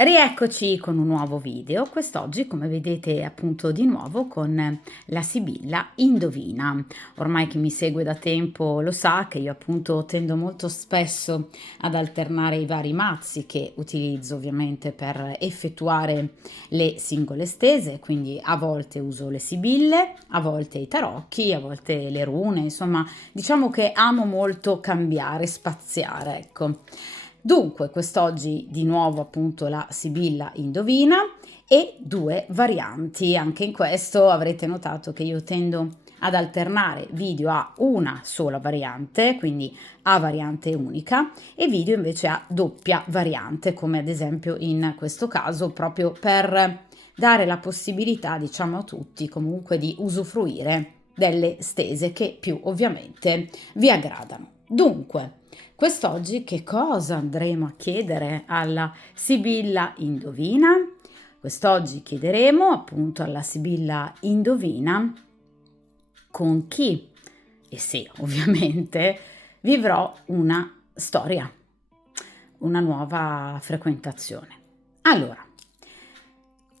Rieccoci con un nuovo video, quest'oggi come vedete appunto di nuovo con la Sibilla Indovina. Ormai chi mi segue da tempo lo sa che io appunto tendo molto spesso ad alternare i vari mazzi che utilizzo ovviamente per effettuare le singole stese, quindi a volte uso le sibille, a volte i tarocchi, a volte le rune, insomma diciamo che amo molto cambiare, spaziare, ecco. Dunque, quest'oggi di nuovo appunto la Sibilla Indovina e due varianti. Anche in questo avrete notato che io tendo ad alternare video a una sola variante, quindi a variante unica, e video invece a doppia variante, come ad esempio in questo caso, proprio per dare la possibilità, diciamo a tutti, comunque di usufruire delle stese che più ovviamente vi aggradano. Dunque, quest'oggi che cosa andremo a chiedere alla Sibilla Indovina? Quest'oggi chiederemo appunto alla Sibilla Indovina con chi e se ovviamente vivrò una storia, una nuova frequentazione. Allora,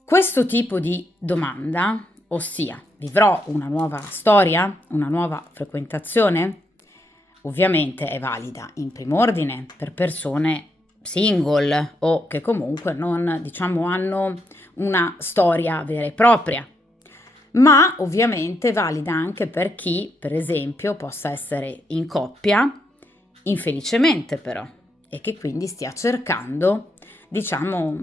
questo tipo di domanda, ossia vivrò una nuova storia, una nuova frequentazione, ovviamente è valida in primo ordine per persone single o che comunque non, diciamo, hanno una storia vera e propria, ma ovviamente valida anche per chi, per esempio, possa essere in coppia, infelicemente però, e che quindi stia cercando, diciamo,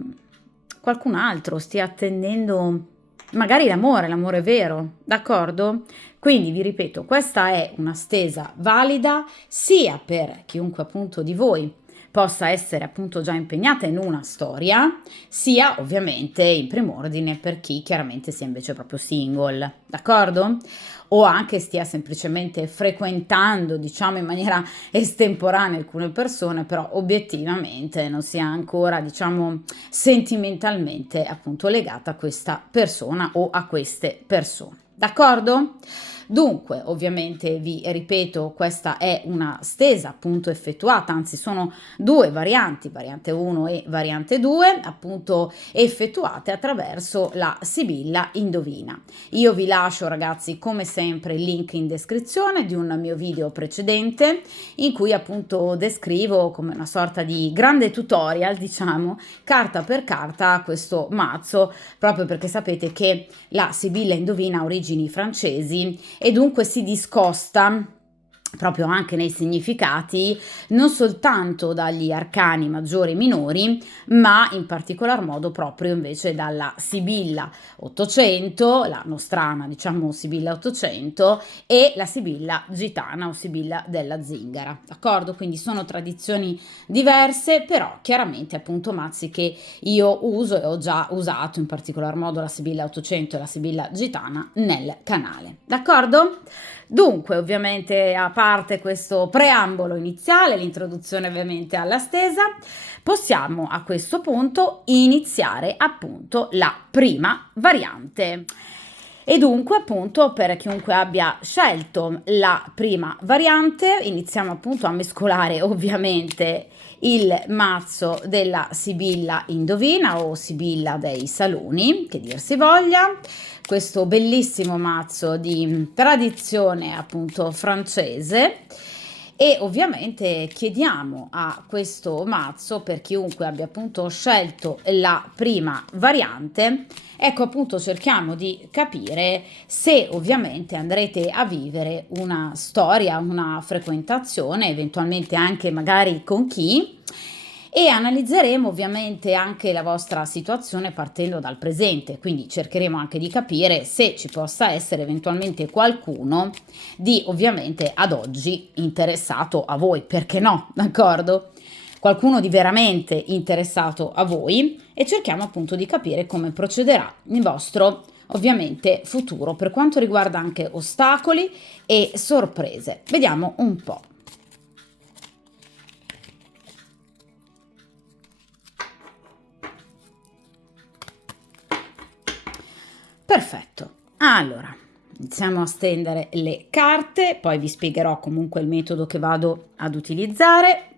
qualcun altro, stia attendendo magari l'amore vero, d'accordo? Quindi vi ripeto, questa è una stesa valida sia per chiunque appunto di voi possa essere appunto già impegnata in una storia, sia ovviamente in primo ordine per chi chiaramente sia invece proprio single, d'accordo? O anche stia semplicemente frequentando, diciamo in maniera estemporanea alcune persone, però obiettivamente non sia ancora, diciamo, sentimentalmente appunto legata a questa persona o a queste persone. D'accordo? Dunque, ovviamente vi ripeto, questa è una stesa appunto effettuata, anzi sono due varianti, variante 1 e variante 2, appunto effettuate attraverso la Sibilla Indovina. Io vi lascio ragazzi come sempre il link in descrizione di un mio video precedente in cui appunto descrivo come una sorta di grande tutorial, diciamo, carta per carta questo mazzo, proprio perché sapete che la Sibilla Indovina ha origini francesi e dunque si discosta proprio anche nei significati non soltanto dagli arcani maggiori e minori, ma in particolar modo proprio invece dalla Sibilla 800, la nostrana diciamo Sibilla 800 e la Sibilla gitana o Sibilla della Zingara, d'accordo? Quindi sono tradizioni diverse, però chiaramente appunto mazzi che io uso e ho già usato, in particolar modo la Sibilla 800 e la Sibilla gitana nel canale, d'accordo? Dunque, ovviamente, a parte questo preambolo iniziale, l'introduzione ovviamente alla stesa, possiamo a questo punto iniziare appunto la prima variante. E dunque, appunto, per chiunque abbia scelto la prima variante, iniziamo appunto a mescolare ovviamente il mazzo della Sibilla Indovina o Sibilla dei Saloni, che dir si voglia, questo bellissimo mazzo di tradizione appunto francese. E ovviamente chiediamo a questo mazzo, per chiunque abbia appunto scelto la prima variante, ecco appunto cerchiamo di capire se ovviamente andrete a vivere una storia, una frequentazione, eventualmente anche magari con chi, e analizzeremo ovviamente anche la vostra situazione partendo dal presente, quindi cercheremo anche di capire se ci possa essere eventualmente qualcuno di ovviamente ad oggi interessato a voi, perché no, d'accordo? Qualcuno di veramente interessato a voi e cerchiamo appunto di capire come procederà il vostro ovviamente futuro per quanto riguarda anche ostacoli e sorprese. Vediamo un po'. Perfetto, allora iniziamo a stendere le carte, poi vi spiegherò comunque il metodo che vado ad utilizzare.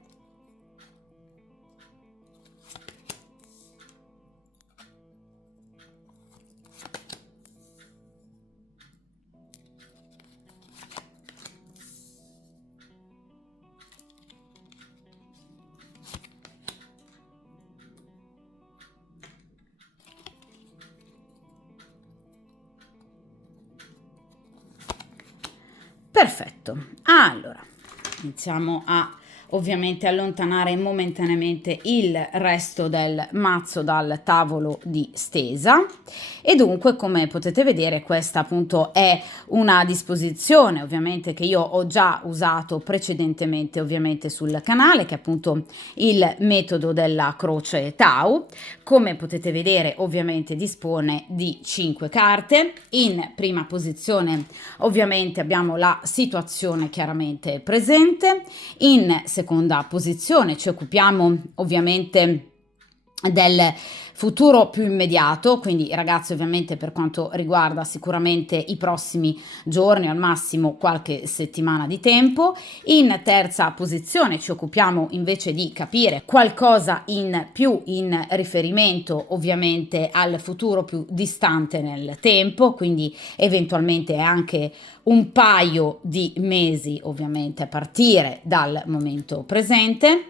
Perfetto, allora iniziamo a ovviamente allontanare momentaneamente il resto del mazzo dal tavolo di stesa e dunque, come potete vedere, questa appunto è una disposizione ovviamente che io ho già usato precedentemente ovviamente sul canale, che è appunto il metodo della croce Tau. Come potete vedere ovviamente dispone di 5 carte. In prima posizione ovviamente abbiamo la situazione chiaramente presente. In seconda posizione ci occupiamo ovviamente del futuro più immediato, quindi ragazzi, ovviamente per quanto riguarda sicuramente i prossimi giorni, al massimo qualche settimana di tempo. In terza posizione ci occupiamo invece di capire qualcosa in più in riferimento ovviamente al futuro più distante nel tempo, quindi eventualmente anche un paio di mesi ovviamente a partire dal momento presente.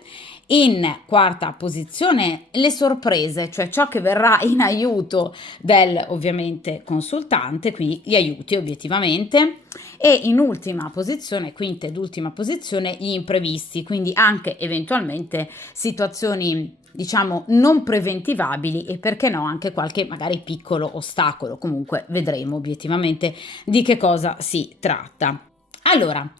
In quarta posizione le sorprese, cioè ciò che verrà in aiuto del ovviamente consultante, quindi gli aiuti obiettivamente. E in ultima posizione, quinta ed ultima posizione, gli imprevisti, quindi anche eventualmente situazioni diciamo non preventivabili e perché no anche qualche magari piccolo ostacolo. Comunque vedremo obiettivamente di che cosa si tratta. Allora,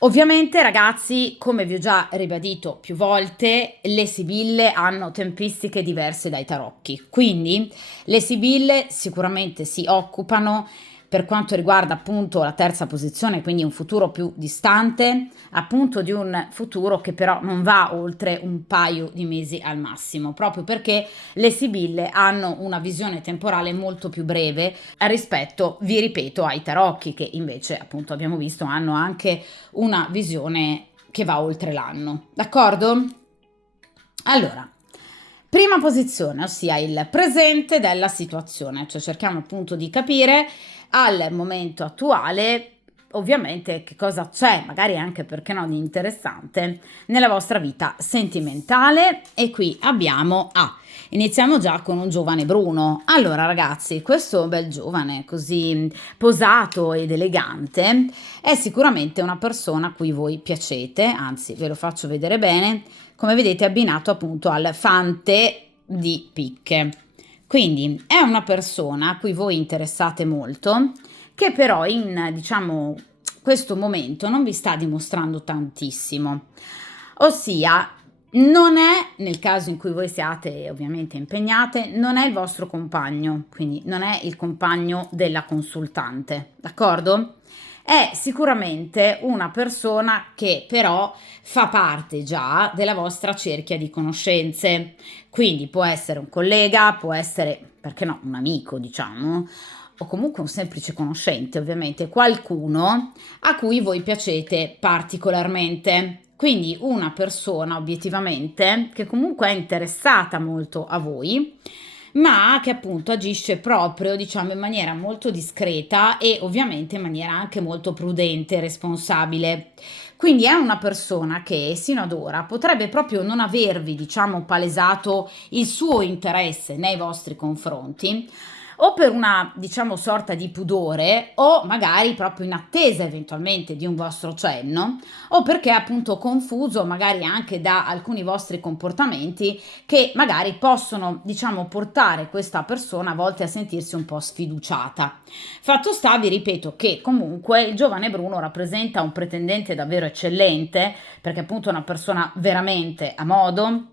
ovviamente ragazzi, come vi ho già ribadito più volte, le sibille hanno tempistiche diverse dai tarocchi, quindi le sibille sicuramente si occupano, per quanto riguarda appunto la terza posizione, quindi un futuro più distante, appunto di un futuro che però non va oltre un paio di mesi al massimo, proprio perché le sibille hanno una visione temporale molto più breve rispetto, vi ripeto, ai tarocchi, che invece appunto abbiamo visto hanno anche una visione che va oltre l'anno, d'accordo? Allora, prima posizione, ossia il presente della situazione, cioè cerchiamo appunto di capire al momento attuale ovviamente che cosa c'è, magari anche perché no di interessante nella vostra vita sentimentale. E qui abbiamo iniziamo già con un giovane bruno. Allora ragazzi, questo bel giovane così posato ed elegante è sicuramente una persona a cui voi piacete, anzi ve lo faccio vedere bene, come vedete abbinato appunto al fante di picche. Quindi è una persona a cui voi interessate molto, che però in, diciamo, questo momento non vi sta dimostrando tantissimo. Ossia, non è, nel caso in cui voi siate ovviamente impegnate, non è il vostro compagno, quindi non è il compagno della consultante, d'accordo? È sicuramente una persona che però fa parte già della vostra cerchia di conoscenze, quindi può essere un collega, può essere, perché no, un amico, diciamo, o comunque un semplice conoscente, ovviamente, qualcuno a cui voi piacete particolarmente. Quindi una persona obiettivamente che comunque è interessata molto a voi, ma che appunto agisce proprio, diciamo, in maniera molto discreta e ovviamente in maniera anche molto prudente e responsabile. Quindi è una persona che sino ad ora potrebbe proprio non avervi, diciamo, palesato il suo interesse nei vostri confronti, o per una, diciamo, sorta di pudore, o magari proprio in attesa eventualmente di un vostro cenno, o perché è appunto confuso magari anche da alcuni vostri comportamenti che magari possono, diciamo, portare questa persona a volte a sentirsi un po' sfiduciata. Fatto sta, vi ripeto, che comunque il giovane Bruno rappresenta un pretendente davvero eccellente, perché appunto è una persona veramente a modo.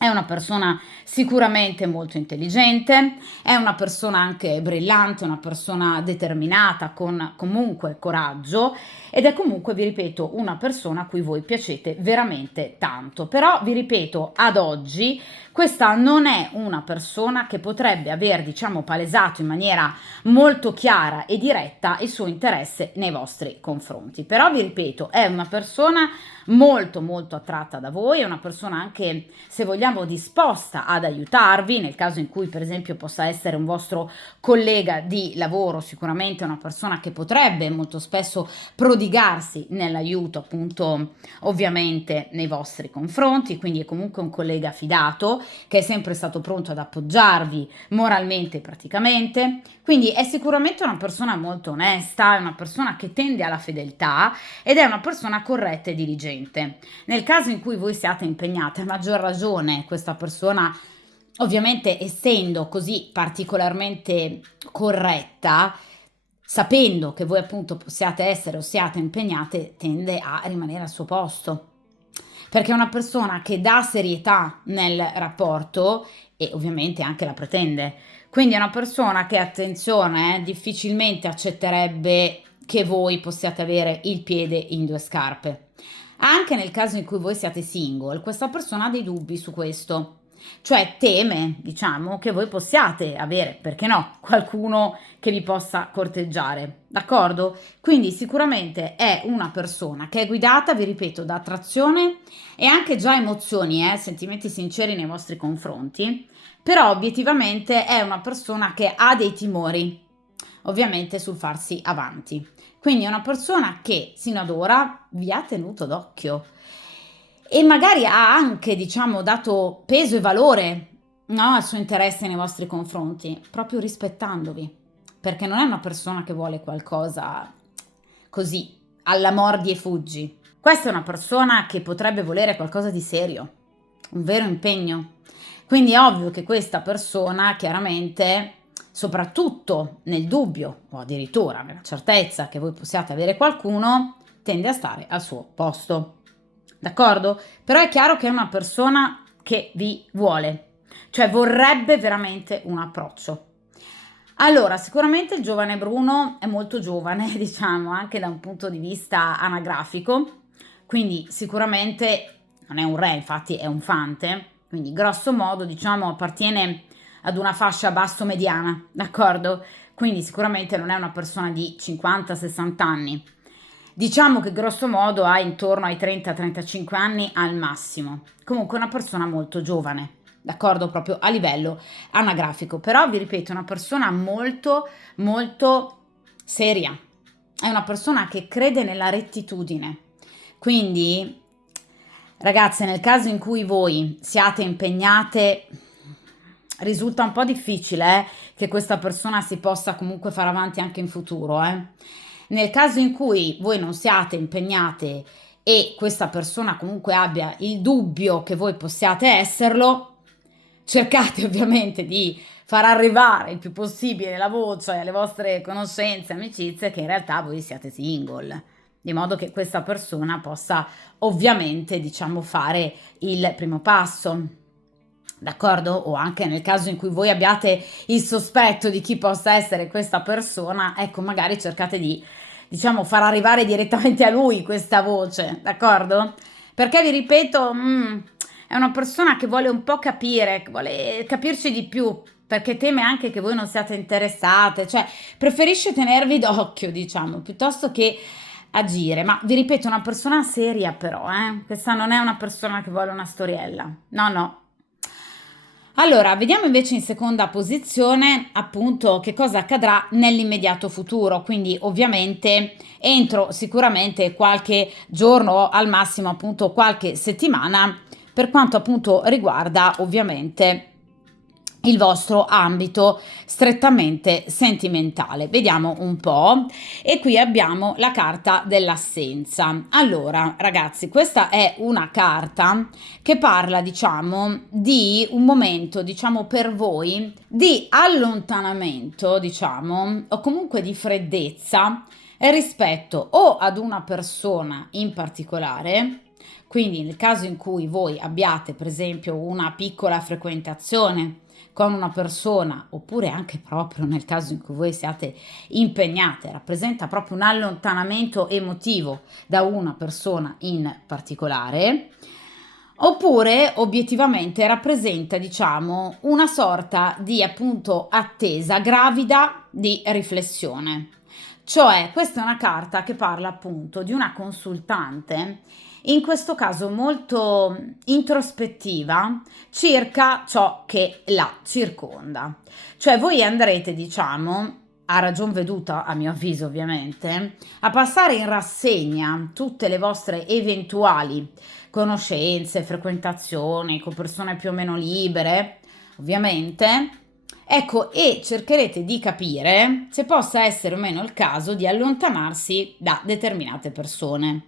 È una persona sicuramente molto intelligente, è una persona anche brillante, una persona determinata, con comunque coraggio, ed è comunque, vi ripeto, una persona a cui voi piacete veramente tanto. Però, vi ripeto, ad oggi questa non è una persona che potrebbe aver, diciamo, palesato in maniera molto chiara e diretta il suo interesse nei vostri confronti. Però, vi ripeto, è una persona molto molto attratta da voi, è una persona anche, se vogliamo, disposta ad aiutarvi, nel caso in cui per esempio possa essere un vostro collega di lavoro, sicuramente è una persona che potrebbe molto spesso prodigarsi nell'aiuto appunto ovviamente nei vostri confronti, quindi è comunque un collega fidato che è sempre stato pronto ad appoggiarvi moralmente e praticamente, quindi è sicuramente una persona molto onesta, è una persona che tende alla fedeltà ed è una persona corretta e diligente. Nel caso in cui voi siate impegnate, a maggior ragione questa persona, ovviamente essendo così particolarmente corretta, sapendo che voi appunto possiate essere o siate impegnate, tende a rimanere al suo posto. Perché è una persona che dà serietà nel rapporto e ovviamente anche la pretende. Quindi è una persona che, attenzione, difficilmente accetterebbe che voi possiate avere il piede in due scarpe. Anche nel caso in cui voi siate single, questa persona ha dei dubbi su questo. Cioè teme, diciamo, che voi possiate avere, perché no, qualcuno che vi possa corteggiare, d'accordo? Quindi sicuramente è una persona che è guidata, vi ripeto, da attrazione e anche già emozioni, sentimenti sinceri nei vostri confronti, però obiettivamente è una persona che ha dei timori, ovviamente sul farsi avanti. Quindi è una persona che sino ad ora vi ha tenuto d'occhio e magari ha anche, diciamo, dato peso e valore, no, al suo interesse nei vostri confronti, proprio rispettandovi, perché non è una persona che vuole qualcosa così, alla mordi e fuggi. Questa è una persona che potrebbe volere qualcosa di serio, un vero impegno. Quindi è ovvio che questa persona, chiaramente, soprattutto nel dubbio o addirittura nella certezza che voi possiate avere qualcuno, tende a stare al suo posto. D'accordo? Però è chiaro che è una persona che vi vuole, cioè vorrebbe veramente un approccio. Allora, sicuramente il giovane Bruno è molto giovane, diciamo, anche da un punto di vista anagrafico, quindi sicuramente non è un re, infatti è un fante, quindi grosso modo, diciamo, appartiene ad una fascia basso-mediana, d'accordo? Quindi sicuramente non è una persona di 50-60 anni. Diciamo che grosso modo ha intorno ai 30-35 anni al massimo. Comunque una persona molto giovane, d'accordo? Proprio a livello anagrafico. Però vi ripeto, è una persona molto, molto seria. È una persona che crede nella rettitudine. Quindi, ragazze, nel caso in cui voi siate impegnate, risulta un po' difficile, che questa persona si possa comunque fare avanti anche in futuro, eh. Nel caso in cui voi non siate impegnate e questa persona comunque abbia il dubbio che voi possiate esserlo, cercate ovviamente di far arrivare il più possibile la voce alle vostre conoscenze, amicizie, che in realtà voi siate single, di modo che questa persona possa ovviamente, diciamo, fare il primo passo. D'accordo? O anche nel caso in cui voi abbiate il sospetto di chi possa essere questa persona, ecco, magari cercate di, diciamo, far arrivare direttamente a lui questa voce, d'accordo? Perché vi ripeto, è una persona che vuole un po' capire, che vuole capirci di più, perché teme anche che voi non siate interessate, cioè preferisce tenervi d'occhio, diciamo, piuttosto che agire. Ma vi ripeto, una persona seria però, questa non è una persona che vuole una storiella, no, no. Allora, vediamo invece in seconda posizione appunto che cosa accadrà nell'immediato futuro, quindi ovviamente entro sicuramente qualche giorno o al massimo appunto qualche settimana per quanto appunto riguarda ovviamente il vostro ambito strettamente sentimentale. Vediamo un po'. E qui abbiamo la carta dell'assenza. Allora, ragazzi, questa è una carta che parla, diciamo, di un momento, diciamo, per voi di allontanamento, diciamo, o comunque di freddezza rispetto o ad una persona in particolare. Quindi nel caso in cui voi abbiate per esempio una piccola frequentazione con una persona, oppure anche proprio nel caso in cui voi siate impegnate, rappresenta proprio un allontanamento emotivo da una persona in particolare, oppure obiettivamente rappresenta, diciamo, una sorta di appunto attesa gravida di riflessione. Cioè, questa è una carta che parla appunto di una consultante in questo caso molto introspettiva circa ciò che la circonda. Cioè voi andrete, diciamo, a ragion veduta, a mio avviso ovviamente, a passare in rassegna tutte le vostre eventuali conoscenze, frequentazioni con persone più o meno libere, ovviamente. Ecco, e cercherete di capire se possa essere o meno il caso di allontanarsi da determinate persone.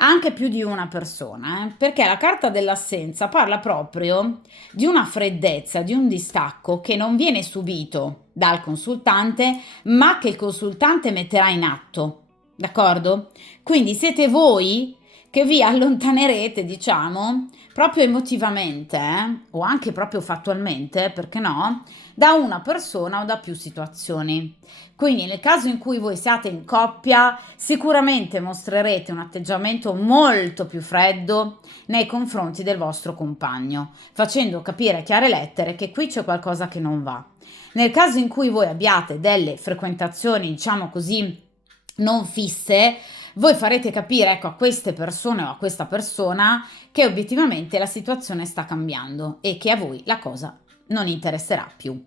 Anche più di una persona, perché la carta dell'assenza parla proprio di una freddezza, di un distacco che non viene subito dal consultante, ma che il consultante metterà in atto. D'accordo? Quindi siete voi che vi allontanerete, diciamo, proprio emotivamente, o anche proprio fattualmente, perché no, da una persona o da più situazioni. Quindi nel caso in cui voi siate in coppia, sicuramente mostrerete un atteggiamento molto più freddo nei confronti del vostro compagno, facendo capire a chiare lettere che qui c'è qualcosa che non va. Nel caso in cui voi abbiate delle frequentazioni, diciamo così, non fisse, voi farete capire, ecco, a queste persone o a questa persona che obiettivamente la situazione sta cambiando e che a voi la cosa non interesserà più.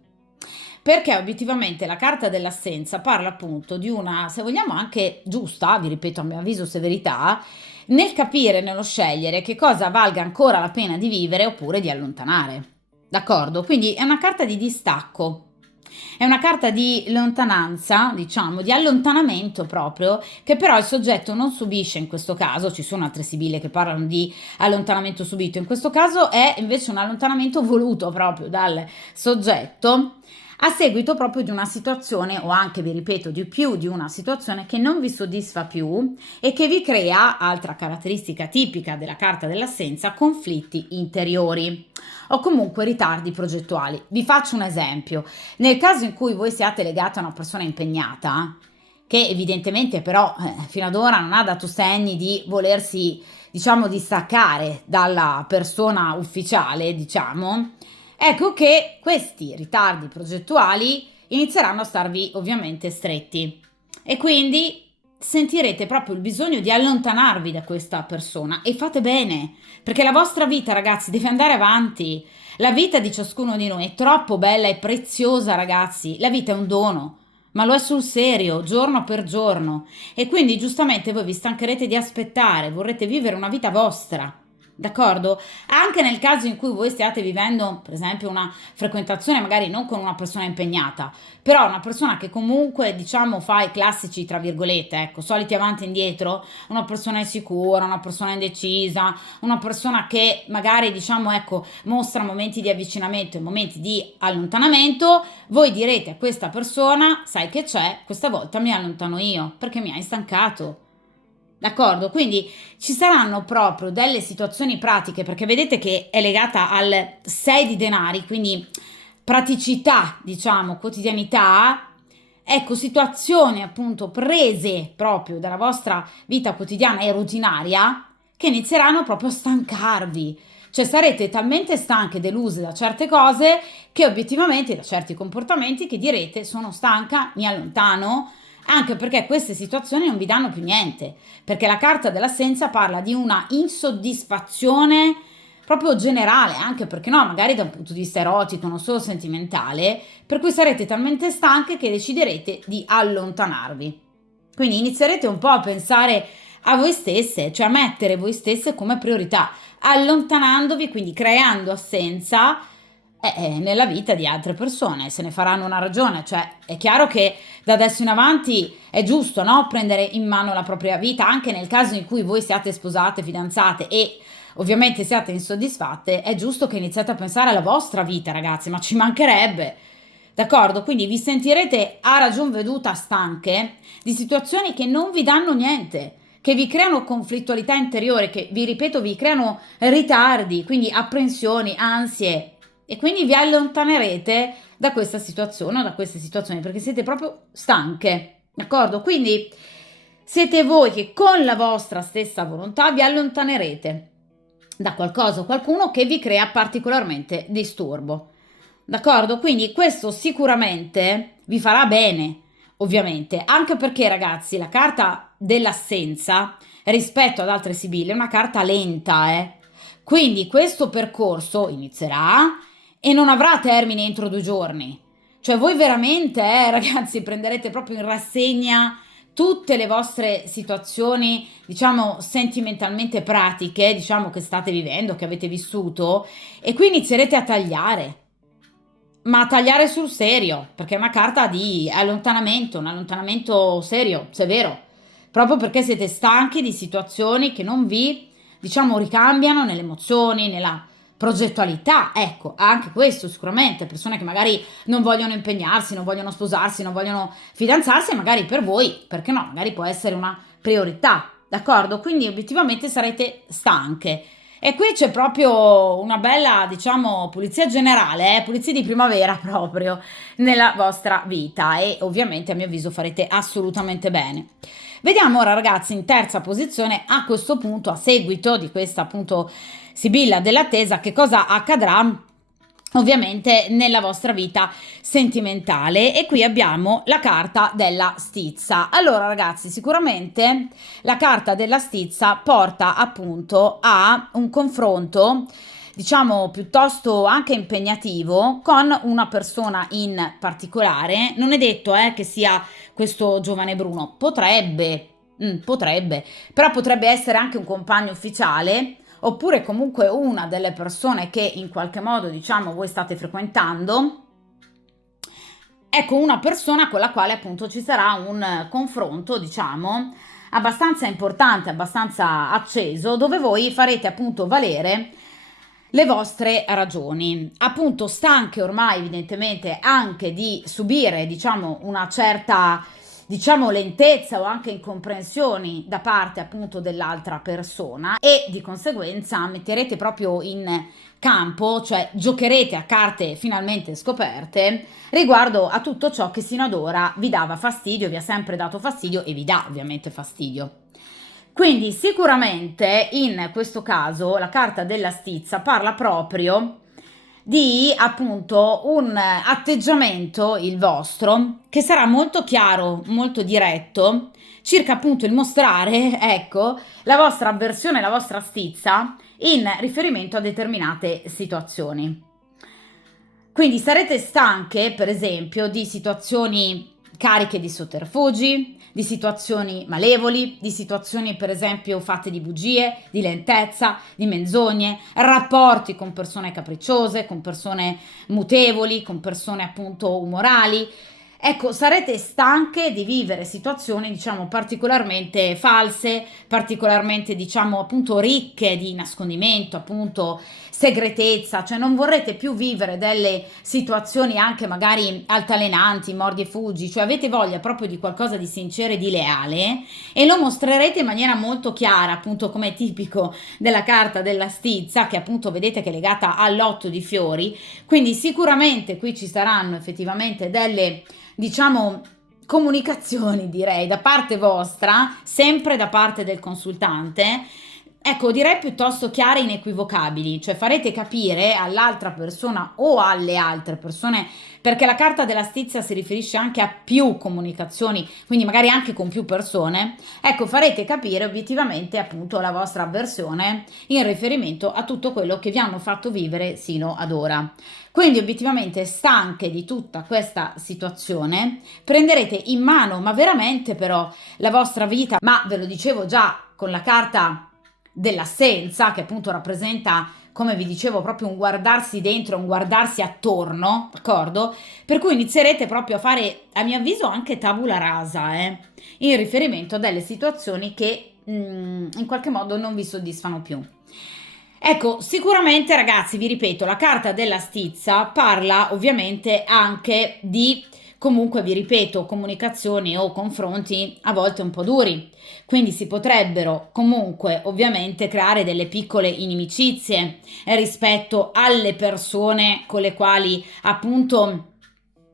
Perché obiettivamente la carta dell'assenza parla appunto di una, se vogliamo anche giusta, vi ripeto a mio avviso severità, nel capire, nello scegliere che cosa valga ancora la pena di vivere oppure di allontanare. D'accordo? Quindi è una carta di distacco. È una carta di lontananza, diciamo, di allontanamento proprio, che però il soggetto non subisce in questo caso, ci sono altre sibille che parlano di allontanamento subito, in questo caso è invece un allontanamento voluto proprio dal soggetto a seguito proprio di una situazione o anche, vi ripeto, di più di una situazione che non vi soddisfa più e che vi crea, altra caratteristica tipica della carta dell'assenza, conflitti interiori o comunque ritardi progettuali. Vi faccio un esempio. Nel caso in cui voi siate legati a una persona impegnata, che evidentemente però fino ad ora non ha dato segni di volersi, diciamo, distaccare dalla persona ufficiale, diciamo, ecco che questi ritardi progettuali inizieranno a starvi ovviamente stretti e quindi sentirete proprio il bisogno di allontanarvi da questa persona e fate bene, perché la vostra vita, ragazzi, deve andare avanti. La vita di ciascuno di noi è troppo bella e preziosa, ragazzi. La vita è un dono, ma lo è sul serio, giorno per giorno. E quindi giustamente voi vi stancherete di aspettare, vorrete vivere una vita vostra. D'accordo? Anche nel caso in cui voi stiate vivendo, per esempio, una frequentazione magari non con una persona impegnata, però una persona che comunque, diciamo, fa i classici, tra virgolette, ecco, soliti avanti e indietro, una persona insicura, una persona indecisa, una persona che magari, diciamo, ecco, mostra momenti di avvicinamento e momenti di allontanamento, voi direte a questa persona, sai che c'è, questa volta mi allontano io, perché mi hai stancato. D'accordo? Quindi ci saranno proprio delle situazioni pratiche, perché vedete che è legata al 6 di denari, quindi praticità, diciamo, quotidianità. Ecco, situazioni appunto prese proprio dalla vostra vita quotidiana e rutinaria che inizieranno proprio a stancarvi. Cioè sarete talmente stanche e deluse da certe cose che obiettivamente da certi comportamenti che direte sono stanca, mi allontano, anche perché queste situazioni non vi danno più niente, perché la carta dell'assenza parla di una insoddisfazione proprio generale, anche perché no, magari da un punto di vista erotico, non solo sentimentale, per cui sarete talmente stanche che deciderete di allontanarvi. Quindi inizierete un po' a pensare a voi stesse, cioè a mettere voi stesse come priorità, allontanandovi, quindi creando assenza nella vita di altre persone, se ne faranno una ragione, cioè è chiaro che da adesso in avanti è giusto, no? Prendere in mano la propria vita, anche nel caso in cui voi siate sposate, fidanzate e ovviamente siate insoddisfatte, è giusto che iniziate a pensare alla vostra vita, ragazzi, ma ci mancherebbe. D'accordo? Quindi vi sentirete a ragion veduta stanche di situazioni che non vi danno niente, che vi creano conflittualità interiore, che vi ripeto, vi creano ritardi, quindi apprensioni, ansie e quindi vi allontanerete da questa situazione o da queste situazioni perché siete proprio stanche. D'accordo? Quindi siete voi che con la vostra stessa volontà vi allontanerete da qualcosa o qualcuno che vi crea particolarmente disturbo. D'accordo? Quindi questo sicuramente vi farà bene. ovviamente, anche perché ragazzi la carta dell'assenza rispetto ad altre sibille è una carta lenta, quindi questo percorso inizierà e non avrà termine entro 2 giorni. Cioè voi veramente, ragazzi, prenderete proprio in rassegna tutte le vostre situazioni, diciamo, sentimentalmente pratiche, diciamo, che state vivendo, che avete vissuto, e qui inizierete a tagliare. Ma tagliare sul serio, perché è una carta di allontanamento, un allontanamento serio, severo, proprio perché siete stanchi di situazioni che non vi, diciamo, ricambiano nelle emozioni, nella progettualità. Ecco, anche questo sicuramente, persone che magari non vogliono impegnarsi, non vogliono sposarsi, non vogliono fidanzarsi, magari per voi, perché no, magari può essere una priorità, d'accordo? Quindi obiettivamente sarete stanche. E qui c'è proprio una bella, diciamo, pulizia generale, pulizia di primavera proprio nella vostra vita e ovviamente a mio avviso farete assolutamente bene. Vediamo ora ragazzi in terza posizione a questo punto, a seguito di questa appunto sibilla dell'attesa, che cosa accadrà ovviamente nella vostra vita sentimentale. E qui abbiamo la carta della stizza. Allora ragazzi, sicuramente la carta della stizza porta appunto a un confronto, diciamo, piuttosto anche impegnativo con una persona in particolare. Non è detto che sia questo giovane Bruno, potrebbe, però potrebbe essere anche un compagno ufficiale, oppure comunque una delle persone che in qualche modo, diciamo, voi state frequentando. Ecco, una persona con la quale appunto ci sarà un confronto, diciamo, abbastanza importante, abbastanza acceso, dove voi farete appunto valere le vostre ragioni, appunto stanche ormai evidentemente anche di subire, diciamo, una certa, diciamo, lentezza o anche incomprensioni da parte appunto dell'altra persona, e di conseguenza metterete proprio in campo, cioè giocherete a carte finalmente scoperte riguardo a tutto ciò che sino ad ora vi dava fastidio, vi ha sempre dato fastidio e vi dà ovviamente fastidio. Quindi sicuramente in questo caso la carta della stizza parla proprio di appunto un atteggiamento, il vostro, che sarà molto chiaro, molto diretto circa appunto il mostrare, ecco, la vostra avversione, la vostra stizza in riferimento a determinate situazioni. Quindi sarete stanche, per esempio, di situazioni cariche di sotterfugi, di situazioni malevoli, di situazioni per esempio fatte di bugie, di lentezza, di menzogne, rapporti con persone capricciose, con persone mutevoli, con persone appunto umorali. Ecco, sarete stanche di vivere situazioni, diciamo, particolarmente false, particolarmente, diciamo, appunto ricche di nascondimento, appunto segretezza, cioè non vorrete più vivere delle situazioni anche magari altalenanti, mordi e fuggi, cioè avete voglia proprio di qualcosa di sincero e di leale e lo mostrerete in maniera molto chiara, appunto come è tipico della carta della stizza, che appunto vedete che è legata all'8 di fiori, quindi sicuramente qui ci saranno effettivamente delle, diciamo, comunicazioni, direi, da parte vostra, sempre da parte del consultante. Ecco, direi piuttosto chiare e inequivocabili, cioè farete capire all'altra persona o alle altre persone, perché la carta della stizza si riferisce anche a più comunicazioni, quindi magari anche con più persone. Ecco, farete capire obiettivamente appunto la vostra avversione in riferimento a tutto quello che vi hanno fatto vivere sino ad ora. Quindi obiettivamente stanche di tutta questa situazione, prenderete in mano, ma veramente però, la vostra vita, ma ve lo dicevo già con la carta dell'assenza, che appunto rappresenta, come vi dicevo, proprio un guardarsi dentro, un guardarsi attorno, d'accordo? Per cui inizierete proprio a fare, a mio avviso, anche tabula rasa, in riferimento a delle situazioni che in qualche modo non vi soddisfano più. Ecco, sicuramente ragazzi, vi ripeto, la carta della stizza parla ovviamente anche di, comunque vi ripeto, comunicazioni o confronti a volte un po' duri, quindi si potrebbero comunque ovviamente creare delle piccole inimicizie rispetto alle persone con le quali appunto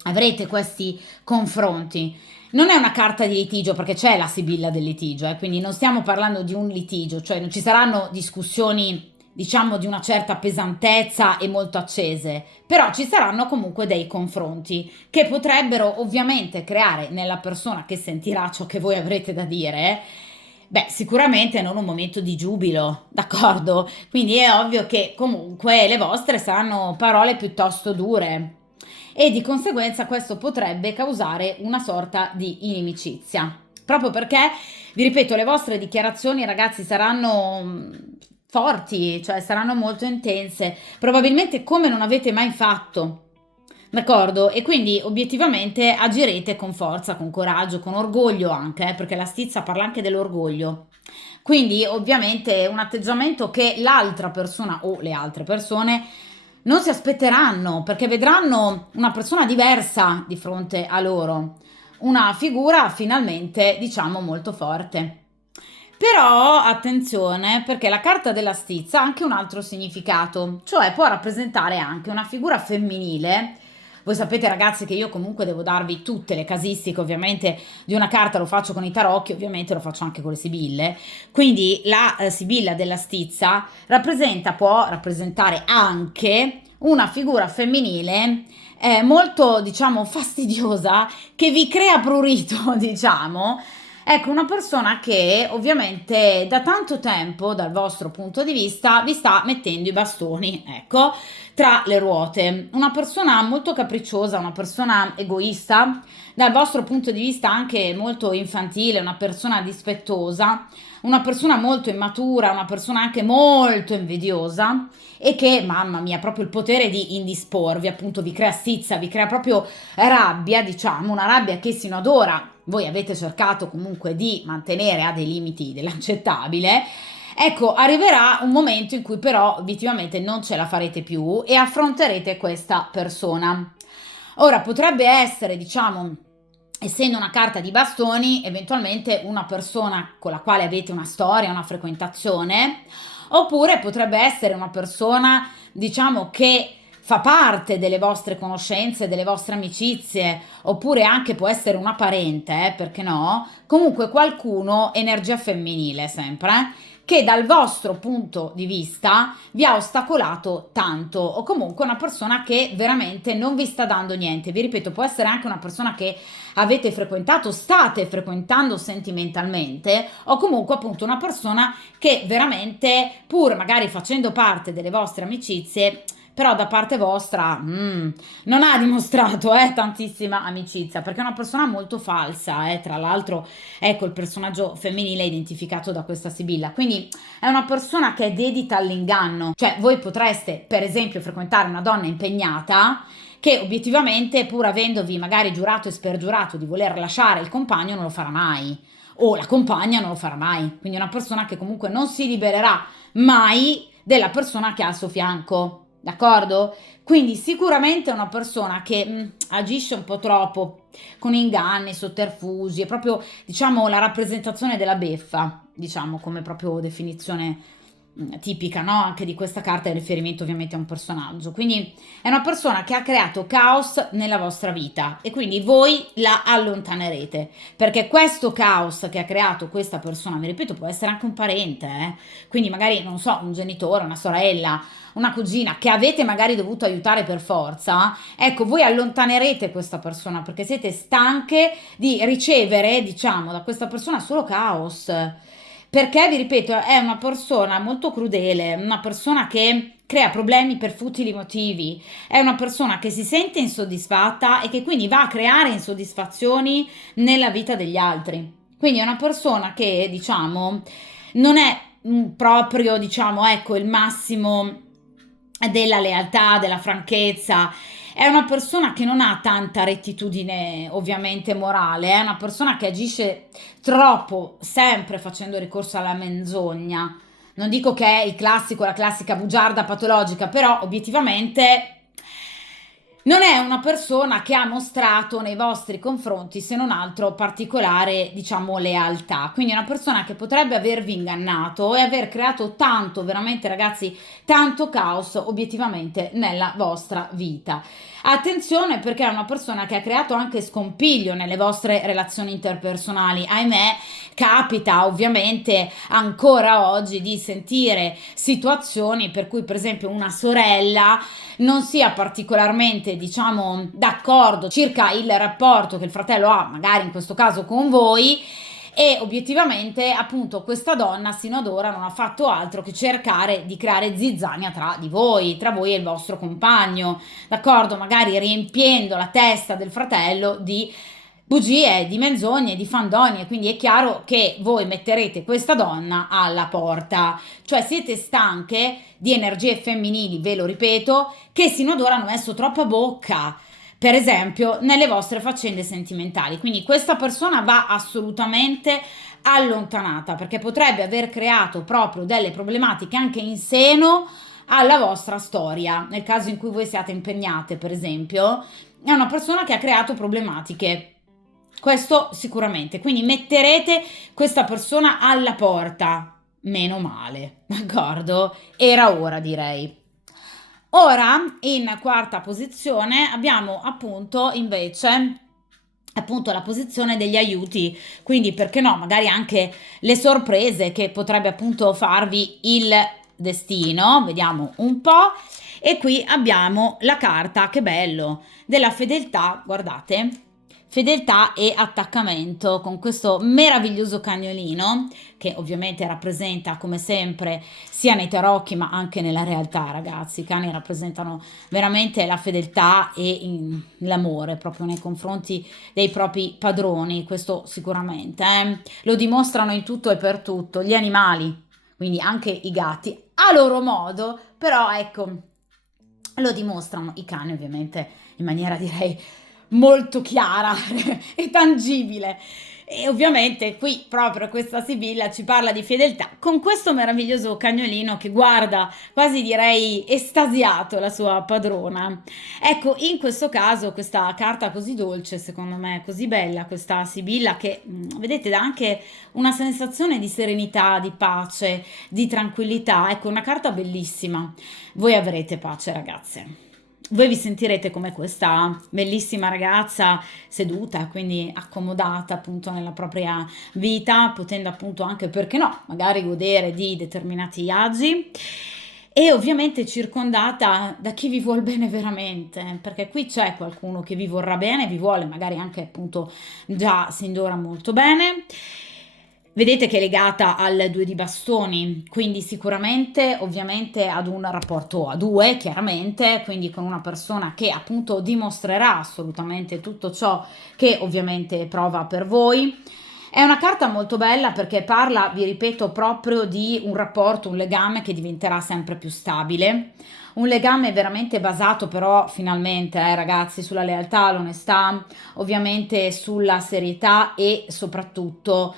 avrete questi confronti. Non è una carta di litigio perché c'è la sibilla del litigio, quindi non stiamo parlando di un litigio, cioè non ci saranno discussioni diciamo di una certa pesantezza e molto accese, però ci saranno comunque dei confronti che potrebbero ovviamente creare nella persona che sentirà ciò che voi avrete da dire, beh, sicuramente non un momento di giubilo, d'accordo? Quindi è ovvio che comunque le vostre saranno parole piuttosto dure e di conseguenza questo potrebbe causare una sorta di inimicizia. Proprio perché, vi ripeto, le vostre dichiarazioni, ragazzi, saranno forti, cioè saranno molto intense, probabilmente come non avete mai fatto. D'accordo? E quindi obiettivamente agirete con forza, con coraggio, con orgoglio anche, perché la stizza parla anche dell'orgoglio. Quindi ovviamente è un atteggiamento che l'altra persona o le altre persone non si aspetteranno, perché vedranno una persona diversa di fronte a loro, una figura finalmente, diciamo, molto forte. Però attenzione, perché la carta della stizza ha anche un altro significato, cioè può rappresentare anche una figura femminile. Voi sapete ragazzi che io comunque devo darvi tutte le casistiche, ovviamente di una carta lo faccio con i tarocchi, ovviamente lo faccio anche con le sibille. Quindi la sibilla della stizza può rappresentare anche una figura femminile molto, diciamo, fastidiosa che vi crea prurito, diciamo. Ecco, una persona che ovviamente da tanto tempo, dal vostro punto di vista, vi sta mettendo i bastoni, ecco, tra le ruote. Una persona molto capricciosa, una persona egoista, dal vostro punto di vista anche molto infantile, una persona dispettosa, una persona molto immatura, una persona anche molto invidiosa e che, mamma mia, ha proprio il potere di indisporvi, appunto vi crea stizza, vi crea proprio rabbia, diciamo, una rabbia che sino ad ora voi avete cercato comunque di mantenere a dei limiti dell'accettabile. Ecco, arriverà un momento in cui però obiettivamente non ce la farete più e affronterete questa persona. Ora potrebbe essere, diciamo, essendo una carta di bastoni, eventualmente una persona con la quale avete una storia, una frequentazione, oppure potrebbe essere una persona, diciamo, che fa parte delle vostre conoscenze, delle vostre amicizie, oppure anche può essere una parente, perché no? Comunque qualcuno, energia femminile sempre, che dal vostro punto di vista vi ha ostacolato tanto o comunque una persona che veramente non vi sta dando niente. Vi ripeto, può essere anche una persona che avete frequentato, state frequentando sentimentalmente o comunque appunto una persona che veramente pur magari facendo parte delle vostre amicizie però da parte vostra non ha dimostrato tantissima amicizia perché è una persona molto falsa, tra l'altro ecco il personaggio femminile è identificato da questa Sibilla, quindi è una persona che è dedita all'inganno, cioè voi potreste per esempio frequentare una donna impegnata che obiettivamente pur avendovi magari giurato e spergiurato di voler lasciare il compagno non lo farà mai o la compagna non lo farà mai, quindi è una persona che comunque non si libererà mai della persona che ha al suo fianco. D'accordo? Quindi sicuramente è una persona che agisce un po' troppo con inganni, sotterfugi, è proprio diciamo la rappresentazione della beffa, diciamo come proprio definizione tipica, no? Anche di questa carta è riferimento ovviamente a un personaggio. Quindi è una persona che ha creato caos nella vostra vita e quindi voi la allontanerete perché questo caos che ha creato questa persona, vi ripeto, può essere anche un parente, quindi magari non so, un genitore, una sorella, una cugina che avete magari dovuto aiutare per forza, ecco, voi allontanerete questa persona perché siete stanche di ricevere, diciamo, da questa persona solo caos. Perché, vi ripeto, è una persona molto crudele, una persona che crea problemi per futili motivi, è una persona che si sente insoddisfatta e che quindi va a creare insoddisfazioni nella vita degli altri. Quindi è una persona che, diciamo, non è proprio, diciamo, ecco, il massimo della lealtà, della franchezza. È una persona che non ha tanta rettitudine, ovviamente, morale, è una persona che agisce troppo, sempre facendo ricorso alla menzogna. Non dico che è il classico, la classica bugiarda patologica, però obiettivamente non è una persona che ha mostrato nei vostri confronti, se non altro, particolare, diciamo, lealtà. Quindi è una persona che potrebbe avervi ingannato e aver creato tanto, veramente ragazzi, tanto caos obiettivamente nella vostra vita. Attenzione perché è una persona che ha creato anche scompiglio nelle vostre relazioni interpersonali. Ahimè, capita ovviamente ancora oggi di sentire situazioni per cui, per esempio, una sorella non sia particolarmente, diciamo, d'accordo circa il rapporto che il fratello ha, magari in questo caso con voi, e obiettivamente appunto questa donna sino ad ora non ha fatto altro che cercare di creare zizzania tra voi e il vostro compagno, d'accordo? Magari riempiendo la testa del fratello di bugie, di menzogne, di fandonie, quindi è chiaro che voi metterete questa donna alla porta, cioè siete stanche di energie femminili, ve lo ripeto, che sino ad ora hanno messo troppa bocca, per esempio nelle vostre faccende sentimentali. Quindi questa persona va assolutamente allontanata perché potrebbe aver creato proprio delle problematiche anche in seno alla vostra storia. Nel caso in cui voi siate impegnate, per esempio, è una persona che ha creato problematiche. Questo sicuramente. Quindi metterete questa persona alla porta. Meno male, d'accordo? Era ora, direi. Ora, in quarta posizione, abbiamo appunto invece appunto la posizione degli aiuti, quindi perché no, magari anche le sorprese che potrebbe appunto farvi il destino, vediamo un po', e qui abbiamo la carta, che bello, della fedeltà, guardate, fedeltà e attaccamento con questo meraviglioso cagnolino che ovviamente rappresenta come sempre sia nei tarocchi ma anche nella realtà, ragazzi. I cani rappresentano veramente la fedeltà e l'amore proprio nei confronti dei propri padroni, questo sicuramente, lo dimostrano in tutto e per tutto gli animali, quindi anche i gatti a loro modo, però ecco, lo dimostrano i cani ovviamente in maniera direi molto chiara e tangibile. E ovviamente qui proprio questa Sibilla ci parla di fedeltà con questo meraviglioso cagnolino che guarda quasi direi estasiato la sua padrona. Ecco, in questo caso questa carta così dolce, secondo me, così bella, questa Sibilla che vedete dà anche una sensazione di serenità, di pace, di tranquillità. Ecco, una carta bellissima. Voi avrete pace, ragazze. Voi vi sentirete come questa bellissima ragazza seduta, quindi accomodata appunto nella propria vita, potendo appunto anche, perché no, magari godere di determinati agi e ovviamente circondata da chi vi vuol bene veramente, perché qui c'è qualcuno che vi vorrà bene, vi vuole magari anche appunto già sin d'ora molto bene. Vedete che è legata al 2 di bastoni, quindi sicuramente ovviamente ad un rapporto a due, chiaramente, quindi con una persona che appunto dimostrerà assolutamente tutto ciò che ovviamente prova per voi. È una carta molto bella perché parla, vi ripeto, proprio di un rapporto, un legame che diventerà sempre più stabile. Un legame veramente basato però finalmente, ragazzi, sulla lealtà, l'onestà, ovviamente sulla serietà e soprattutto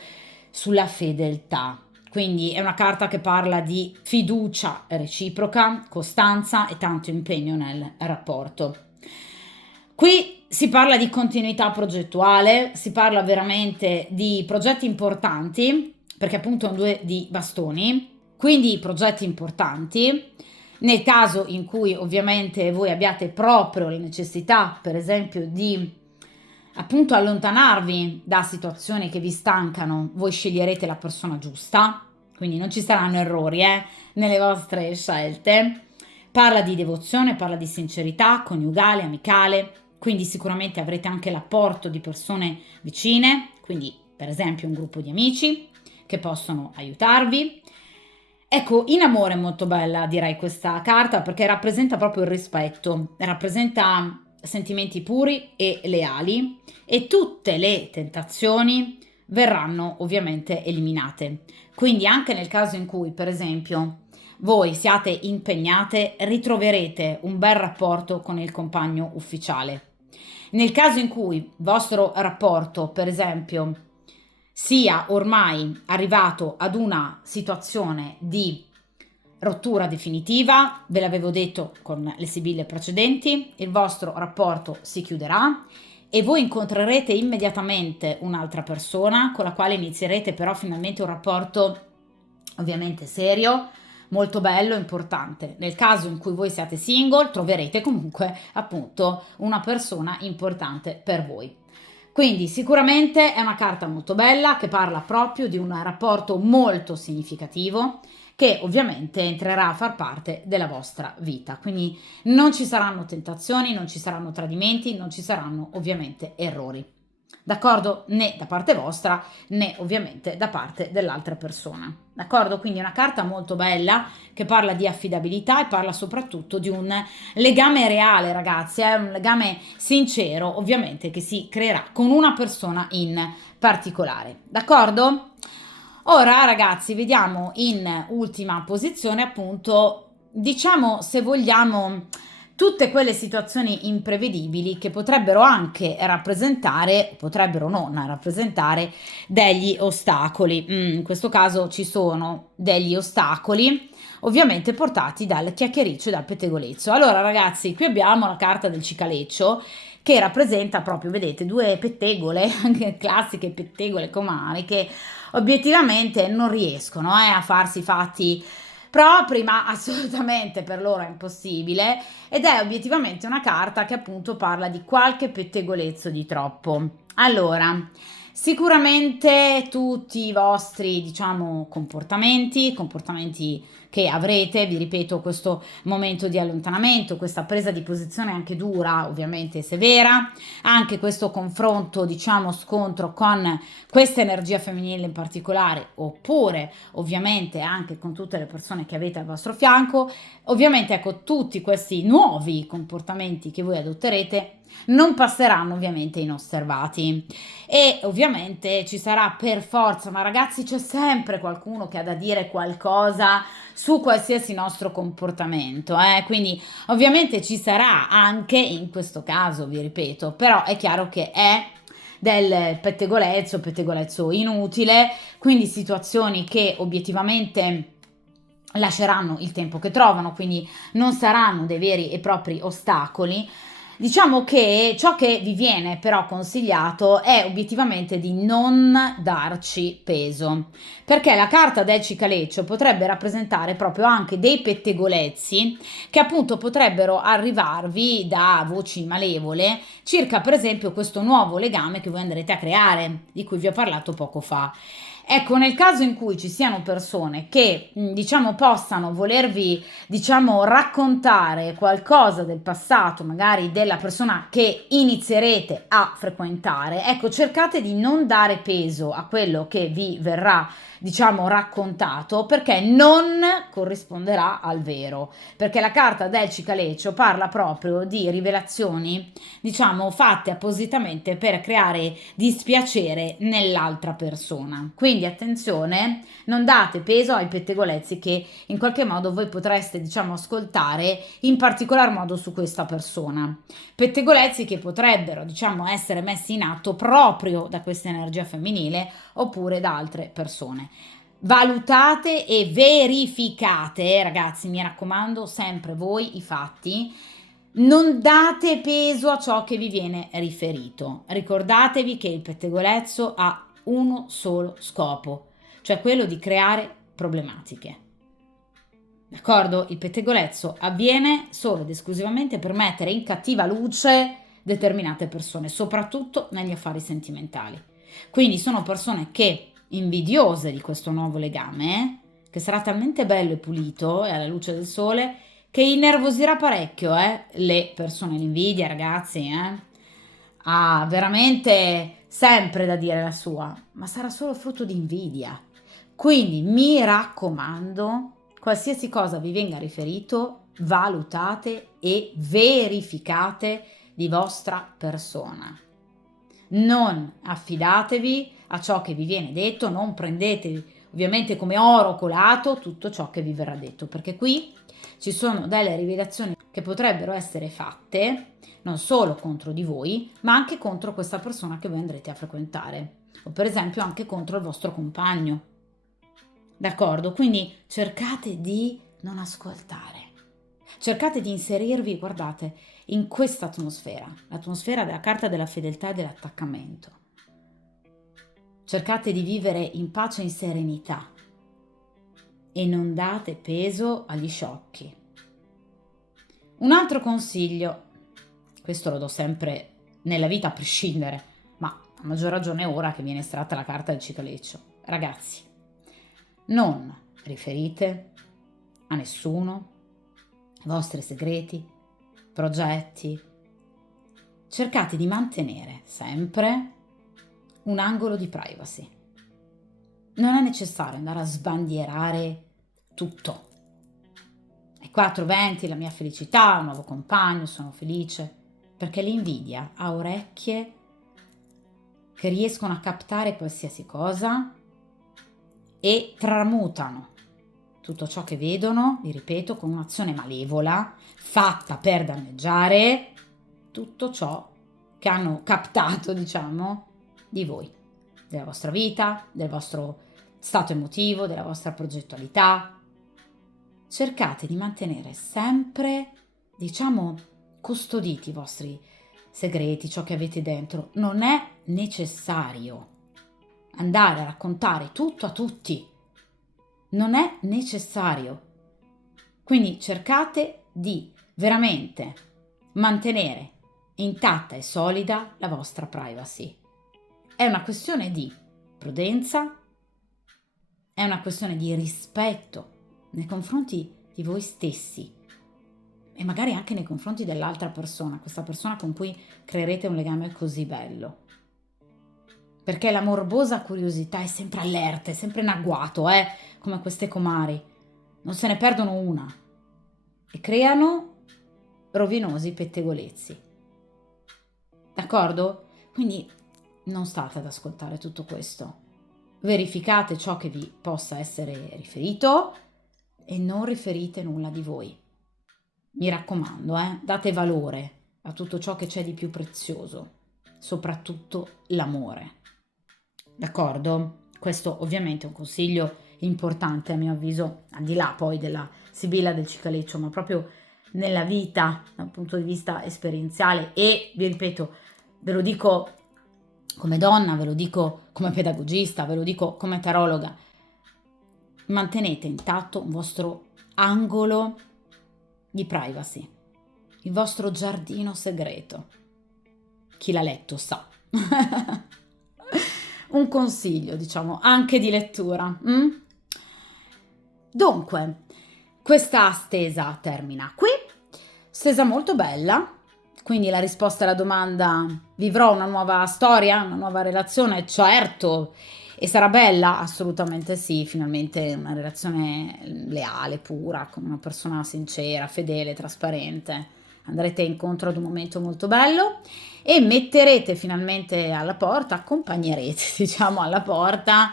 sulla fedeltà. Quindi è una carta che parla di fiducia reciproca, costanza e tanto impegno nel rapporto. Qui si parla di continuità progettuale, si parla veramente di progetti importanti, perché appunto è un 2 di bastoni, quindi progetti importanti. Nel caso in cui ovviamente voi abbiate proprio la necessità, per esempio, di appunto allontanarvi da situazioni che vi stancano, voi sceglierete la persona giusta, quindi non ci saranno errori nelle vostre scelte. Parla di devozione, parla di sincerità coniugale, amicale, quindi sicuramente avrete anche l'apporto di persone vicine, quindi per esempio un gruppo di amici che possono aiutarvi. Ecco, in amore è molto bella, direi, questa carta perché rappresenta proprio il rispetto, rappresenta sentimenti puri e leali e tutte le tentazioni verranno ovviamente eliminate. Quindi anche nel caso in cui, per esempio, voi siate impegnate, ritroverete un bel rapporto con il compagno ufficiale. Nel caso in cui il vostro rapporto, per esempio, sia ormai arrivato ad una situazione di rottura definitiva, ve l'avevo detto con le sibille precedenti, il vostro rapporto si chiuderà e voi incontrerete immediatamente un'altra persona con la quale inizierete però finalmente un rapporto ovviamente serio, molto bello, importante. Nel caso in cui voi siate single, troverete comunque appunto una persona importante per voi. Quindi sicuramente è una carta molto bella che parla proprio di un rapporto molto significativo che ovviamente entrerà a far parte della vostra vita. Quindi non ci saranno tentazioni, non ci saranno tradimenti, non ci saranno ovviamente errori. D'accordo? Né da parte vostra né ovviamente da parte dell'altra persona. D'accordo? Quindi è una carta molto bella che parla di affidabilità e parla soprattutto di un legame reale, ragazzi, è un legame sincero, ovviamente, che si creerà con una persona in particolare. D'accordo? Ora, ragazzi, vediamo in ultima posizione, appunto, diciamo se vogliamo tutte quelle situazioni imprevedibili che potrebbero anche rappresentare, potrebbero non rappresentare degli ostacoli. In questo caso ci sono degli ostacoli, ovviamente portati dal chiacchiericcio e dal pettegolezzo. Allora, ragazzi, qui abbiamo la carta del cicaleccio che rappresenta proprio, vedete, due pettegole, anche classiche pettegole comari, che obiettivamente non riescono a farsi i fatti propri, ma assolutamente per loro è impossibile, ed è obiettivamente una carta che appunto parla di qualche pettegolezzo di troppo. Allora, sicuramente tutti i vostri, diciamo, comportamenti che avrete, vi ripeto, questo momento di allontanamento, questa presa di posizione anche dura, ovviamente severa, anche questo confronto, diciamo, scontro con questa energia femminile in particolare, oppure ovviamente anche con tutte le persone che avete al vostro fianco, ovviamente ecco tutti questi nuovi comportamenti che voi adotterete non passeranno ovviamente inosservati e ovviamente ci sarà per forza, ma ragazzi c'è sempre qualcuno che ha da dire qualcosa su qualsiasi nostro comportamento, quindi ovviamente ci sarà anche in questo caso, vi ripeto, però è chiaro che è del pettegolezzo inutile, quindi situazioni che obiettivamente lasceranno il tempo che trovano, quindi non saranno dei veri e propri ostacoli. Diciamo che ciò che vi viene però consigliato è obiettivamente di non darci peso, perché la carta del cicaleccio potrebbe rappresentare proprio anche dei pettegolezzi che appunto potrebbero arrivarvi da voci malevole circa per esempio questo nuovo legame che voi andrete a creare, di cui vi ho parlato poco fa. Ecco, nel caso in cui ci siano persone che, diciamo, possano volervi, diciamo, raccontare qualcosa del passato, magari della persona che inizierete a frequentare, ecco, cercate di non dare peso a quello che vi verrà, diciamo, raccontato, perché non corrisponderà al vero, perché la carta del cicaleccio parla proprio di rivelazioni, diciamo, fatte appositamente per creare dispiacere nell'altra persona. Quindi attenzione, non date peso ai pettegolezzi che in qualche modo voi potreste, diciamo, ascoltare in particolar modo su questa persona. Pettegolezzi che potrebbero, diciamo, essere messi in atto proprio da questa energia femminile oppure da altre persone. Valutate e verificate, ragazzi, mi raccomando, sempre voi i fatti. Non date peso a ciò che vi viene riferito. Ricordatevi che il pettegolezzo ha uno solo scopo, cioè quello di creare problematiche. D'accordo? Il pettegolezzo avviene solo ed esclusivamente per mettere in cattiva luce determinate persone, soprattutto negli affari sentimentali. Quindi sono persone che, invidiose di questo nuovo legame, che sarà talmente bello e pulito e alla luce del sole, che innervosirà parecchio, le persone. L'invidia, ragazzi, ha veramente sempre da dire la sua, ma sarà solo frutto di invidia. Quindi mi raccomando, qualsiasi cosa vi venga riferito, valutate e verificate di vostra persona. Non affidatevi a ciò che vi viene detto, non prendetevi ovviamente come oro colato tutto ciò che vi verrà detto, perché qui ci sono delle rivelazioni che potrebbero essere fatte non solo contro di voi, ma anche contro questa persona che voi andrete a frequentare, o per esempio anche contro il vostro compagno. D'accordo? Quindi cercate di non ascoltare. Cercate di inserirvi, guardate, in questa atmosfera, l'atmosfera della carta della fedeltà e dell'attaccamento. Cercate di vivere in pace e in serenità e non date peso agli sciocchi. Un altro consiglio, questo lo do sempre nella vita a prescindere, ma a maggior ragione ora che viene estratta la carta del cicaleccio. Ragazzi, non riferite a nessuno i vostri segreti, progetti. Cercate di mantenere sempre un angolo di privacy. Non è necessario andare a sbandierare tutto. Ai 420 la mia felicità, un nuovo compagno, sono felice, perché l'invidia ha orecchie che riescono a captare qualsiasi cosa e tramutano tutto ciò che vedono, vi ripeto, con un'azione malevola fatta per danneggiare tutto ciò che hanno captato, diciamo, di voi, della vostra vita, del vostro stato emotivo, della vostra progettualità. Cercate di mantenere sempre, diciamo, custoditi i vostri segreti, ciò che avete dentro. Non è necessario andare a raccontare tutto a tutti. Non è necessario. Quindi cercate di veramente mantenere intatta e solida la vostra privacy. È una questione di prudenza, è una questione di rispetto nei confronti di voi stessi e magari anche nei confronti dell'altra persona, questa persona con cui creerete un legame così bello. Perché la morbosa curiosità è sempre allerta, è sempre in agguato, come queste comari. Non se ne perdono una e creano rovinosi pettegolezzi. D'accordo? Quindi non state ad ascoltare tutto questo. Verificate ciò che vi possa essere riferito e non riferite nulla di voi. Mi raccomando, date valore a tutto ciò che c'è di più prezioso, soprattutto l'amore. D'accordo? Questo ovviamente è un consiglio importante a mio avviso, al di là poi della Sibilla del Cicaleccio, ma proprio nella vita dal punto di vista esperienziale e vi ripeto, ve lo dico come donna, ve lo dico come pedagogista, ve lo dico come tarologa, mantenete intatto un vostro angolo di privacy, il vostro giardino segreto. Chi l'ha letto sa. Un consiglio, diciamo, anche di lettura. Dunque, questa stesa termina qui, stesa molto bella, quindi la risposta alla domanda: vivrò una nuova storia, una nuova relazione? Certo, e sarà bella? Assolutamente sì, finalmente una relazione leale, pura, con una persona sincera, fedele, trasparente. Andrete incontro ad un momento molto bello e metterete finalmente alla porta, accompagnerete, diciamo, alla porta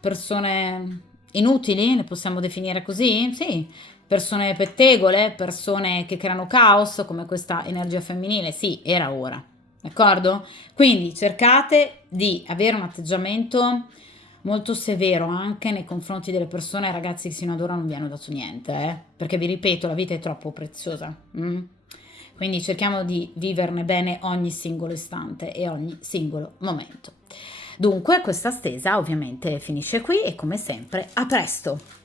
persone inutili, le possiamo definire così? Sì, persone pettegole, persone che creano caos, come questa energia femminile. Sì, era ora, d'accordo? Quindi cercate di avere un atteggiamento molto severo anche nei confronti delle persone, ragazzi, che sino ad ora non vi hanno dato niente, perché vi ripeto, la vita è troppo preziosa. Quindi cerchiamo di viverne bene ogni singolo istante e ogni singolo momento. Dunque, questa stesa ovviamente finisce qui e come sempre a presto!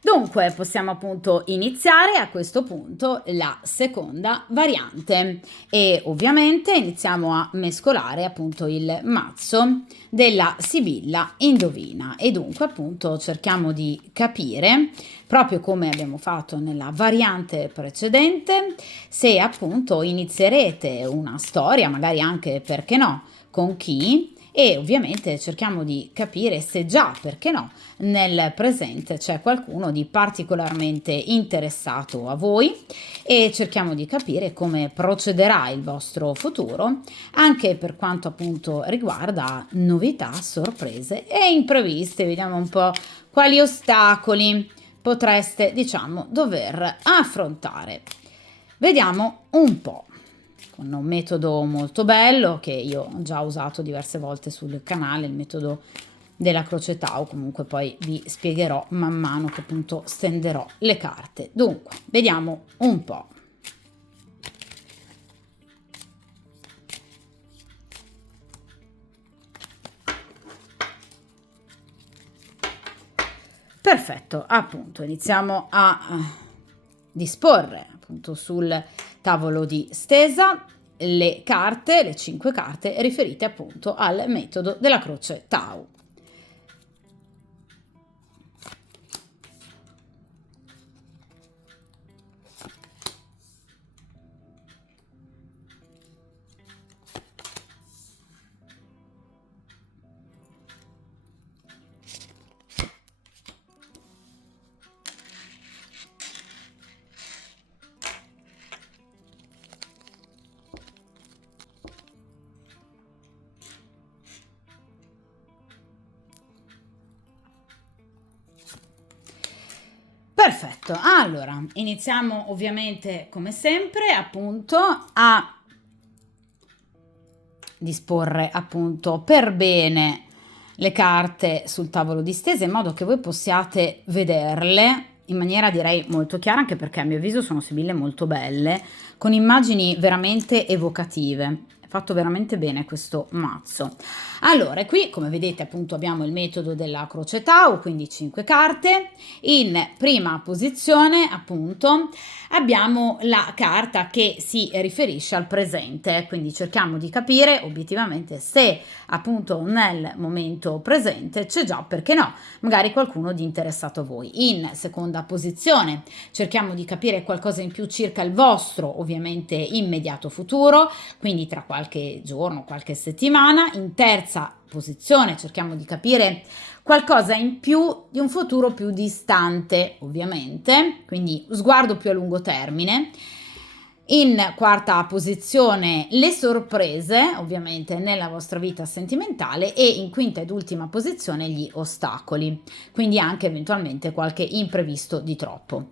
Dunque, possiamo appunto iniziare a questo punto la seconda variante e ovviamente iniziamo a mescolare appunto il mazzo della Sibilla Indovina e dunque appunto cerchiamo di capire, proprio come abbiamo fatto nella variante precedente, se appunto inizierete una storia, magari anche perché no, con chi, e ovviamente cerchiamo di capire se già, perché no, nel presente c'è qualcuno di particolarmente interessato a voi e cerchiamo di capire come procederà il vostro futuro anche per quanto appunto riguarda novità, sorprese e impreviste. Vediamo un po' quali ostacoli potreste, diciamo, dover affrontare. Vediamo un po'. Con un metodo molto bello che io ho già usato diverse volte sul canale, il metodo della Croce Tau. Comunque poi vi spiegherò man mano che appunto stenderò le carte. Dunque, vediamo un po'. Perfetto, appunto, iniziamo a disporre appunto sul tavolo di stesa le carte, le 5 carte riferite appunto al metodo della Croce Tau. Perfetto, allora iniziamo ovviamente come sempre appunto a disporre appunto per bene le carte sul tavolo di stesa in modo che voi possiate vederle in maniera direi molto chiara, anche perché a mio avviso sono sibille molto belle, con immagini veramente evocative. È fatto veramente bene questo mazzo. Allora, qui come vedete appunto abbiamo il metodo della Croce Tau, quindi 5 carte. In prima posizione appunto abbiamo la carta che si riferisce al presente, quindi cerchiamo di capire obiettivamente se appunto nel momento presente c'è già, perché no, magari qualcuno di interessato a voi. In seconda posizione cerchiamo di capire qualcosa in più circa il vostro ovviamente immediato futuro, quindi tra qualche giorno, qualche settimana. In terza posizione cerchiamo di capire qualcosa in più di un futuro più distante, ovviamente, quindi sguardo più a lungo termine. In quarta posizione le sorprese, ovviamente, nella vostra vita sentimentale, e in quinta ed ultima posizione gli ostacoli, quindi anche eventualmente qualche imprevisto di troppo.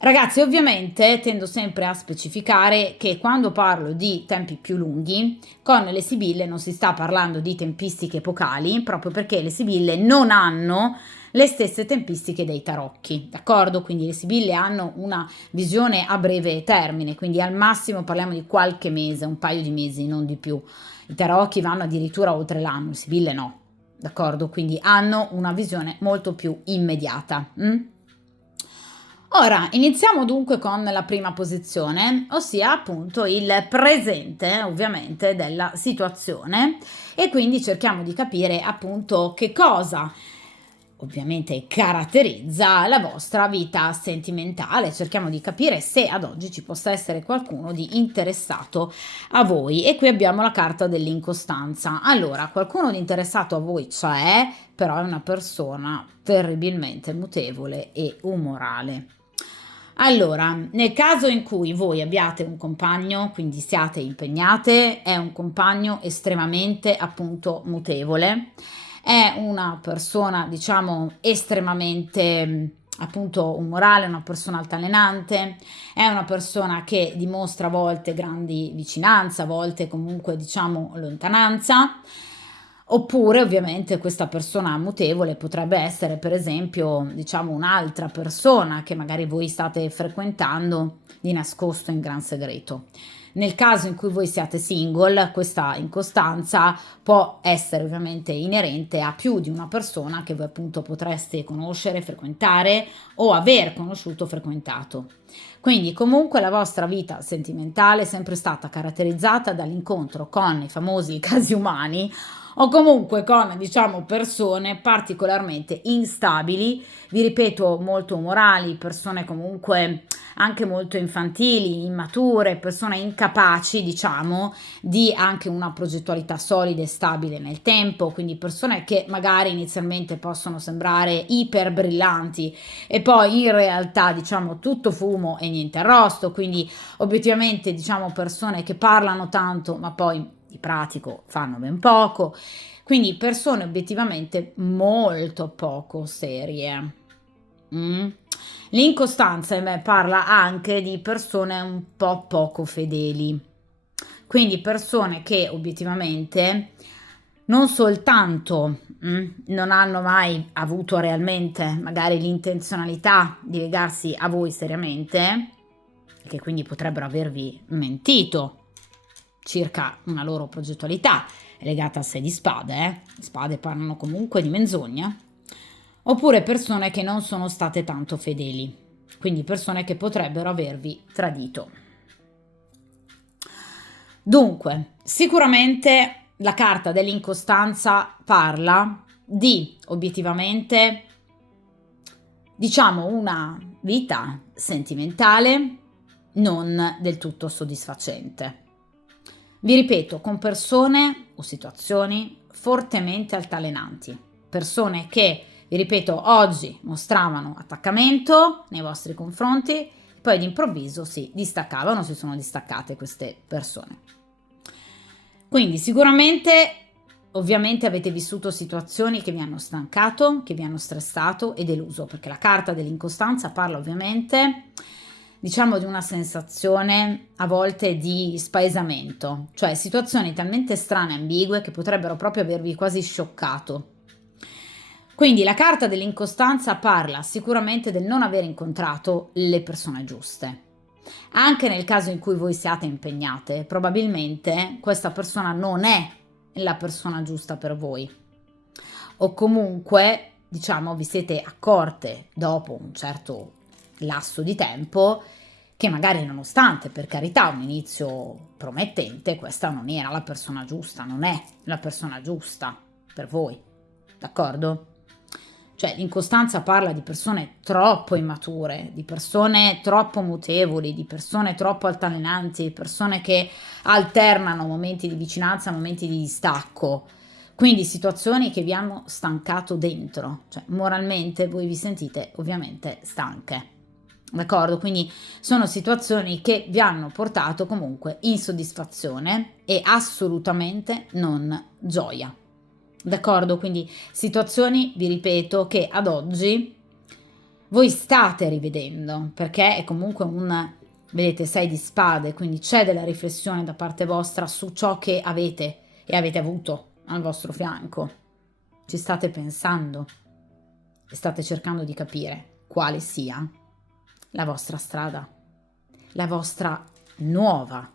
Ragazzi, ovviamente tendo sempre a specificare che quando parlo di tempi più lunghi, con le sibille non si sta parlando di tempistiche epocali, proprio perché le sibille non hanno le stesse tempistiche dei tarocchi, d'accordo? Quindi le sibille hanno una visione a breve termine, quindi al massimo parliamo di qualche mese, un paio di mesi, non di più. I tarocchi vanno addirittura oltre l'anno, le sibille no, d'accordo? Quindi hanno una visione molto più immediata. Ora, iniziamo dunque con la prima posizione, ossia appunto il presente, ovviamente, della situazione, e quindi cerchiamo di capire appunto che cosa ovviamente caratterizza la vostra vita sentimentale. Cerchiamo di capire se ad oggi ci possa essere qualcuno di interessato a voi, e qui abbiamo la carta dell'incostanza. Allora, qualcuno di interessato a voi c'è, però è una persona terribilmente mutevole e umorale. Allora, nel caso in cui voi abbiate un compagno, quindi siate impegnate, è un compagno estremamente appunto mutevole, è una persona diciamo estremamente appunto umorale, una persona altalenante, è una persona che dimostra a volte grandi vicinanza, a volte comunque diciamo lontananza. Oppure ovviamente questa persona mutevole potrebbe essere per esempio diciamo un'altra persona che magari voi state frequentando di nascosto in gran segreto. Nel caso in cui voi siate single, questa incostanza può essere ovviamente inerente a più di una persona che voi appunto potreste conoscere, frequentare o aver conosciuto o frequentato. Quindi comunque la vostra vita sentimentale è sempre stata caratterizzata dall'incontro con i famosi casi umani, o comunque con diciamo persone particolarmente instabili, vi ripeto molto umorali, persone comunque anche molto infantili, immature, persone incapaci diciamo di anche una progettualità solida e stabile nel tempo, quindi persone che magari inizialmente possono sembrare iper brillanti e poi in realtà diciamo tutto fumo e niente arrosto, quindi obiettivamente diciamo persone che parlano tanto ma poi di pratico fanno ben poco, quindi persone obiettivamente molto poco serie. L'incostanza in me parla anche di persone un po' poco fedeli, quindi persone che obiettivamente non soltanto non hanno mai avuto realmente magari l'intenzionalità di legarsi a voi seriamente, che quindi potrebbero avervi mentito circa una loro progettualità legata al 6 di spade, le spade parlano comunque di menzogna, oppure persone che non sono state tanto fedeli, quindi persone che potrebbero avervi tradito. Dunque, sicuramente la carta dell'incostanza parla di, obiettivamente, diciamo, una vita sentimentale non del tutto soddisfacente. Vi ripeto, con persone o situazioni fortemente altalenanti, persone che, vi ripeto, oggi mostravano attaccamento nei vostri confronti, poi d'improvviso si distaccavano, si sono distaccate queste persone. Quindi sicuramente, ovviamente avete vissuto situazioni che vi hanno stancato, che vi hanno stressato e deluso, perché la carta dell'incostanza parla ovviamente, diciamo, di una sensazione a volte di spaesamento, cioè situazioni talmente strane e ambigue che potrebbero proprio avervi quasi scioccato. Quindi la carta dell'incostanza parla sicuramente del non aver incontrato le persone giuste. Anche nel caso in cui voi siate impegnate, probabilmente questa persona non è la persona giusta per voi. O comunque, diciamo, vi siete accorte dopo un certo lasso di tempo che magari, nonostante, per carità, un inizio promettente, questa non era la persona giusta, non è la persona giusta per voi. D'accordo? Cioè, l'incostanza parla di persone troppo immature, di persone troppo mutevoli, di persone troppo altalenanti, di persone che alternano momenti di vicinanza, momenti di distacco. Quindi situazioni che vi hanno stancato dentro, cioè moralmente voi vi sentite ovviamente stanche. D'accordo? Quindi sono situazioni che vi hanno portato comunque insoddisfazione e assolutamente non gioia. D'accordo? Quindi situazioni, vi ripeto, che ad oggi voi state rivedendo, perché è comunque vedete, 6 di spade, quindi c'è della riflessione da parte vostra su ciò che avete e avete avuto al vostro fianco. Ci state pensando e state cercando di capire quale sia la vostra strada, la vostra nuova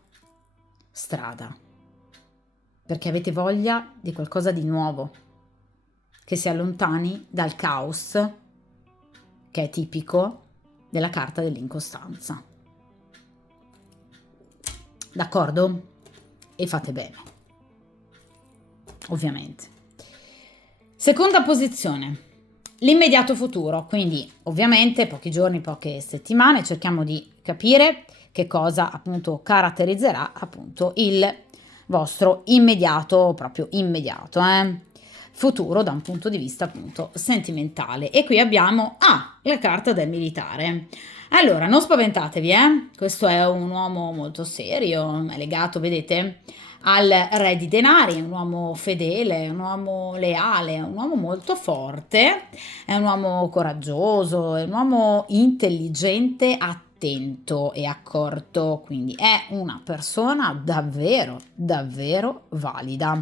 strada, perché avete voglia di qualcosa di nuovo, che si allontani dal caos che è tipico della carta dell'incostanza. D'accordo? E fate bene, ovviamente. Seconda posizione, l'immediato futuro, quindi ovviamente pochi giorni, poche settimane, cerchiamo di capire che cosa appunto caratterizzerà appunto il vostro immediato, proprio immediato, futuro da un punto di vista appunto sentimentale. E qui abbiamo la carta del militare. Allora, non spaventatevi, questo è un uomo molto serio, è legato, vedete, al re di denari, è un uomo fedele, un uomo leale, un uomo molto forte, è un uomo coraggioso, è un uomo intelligente, attento e accorto, quindi è una persona davvero, davvero valida.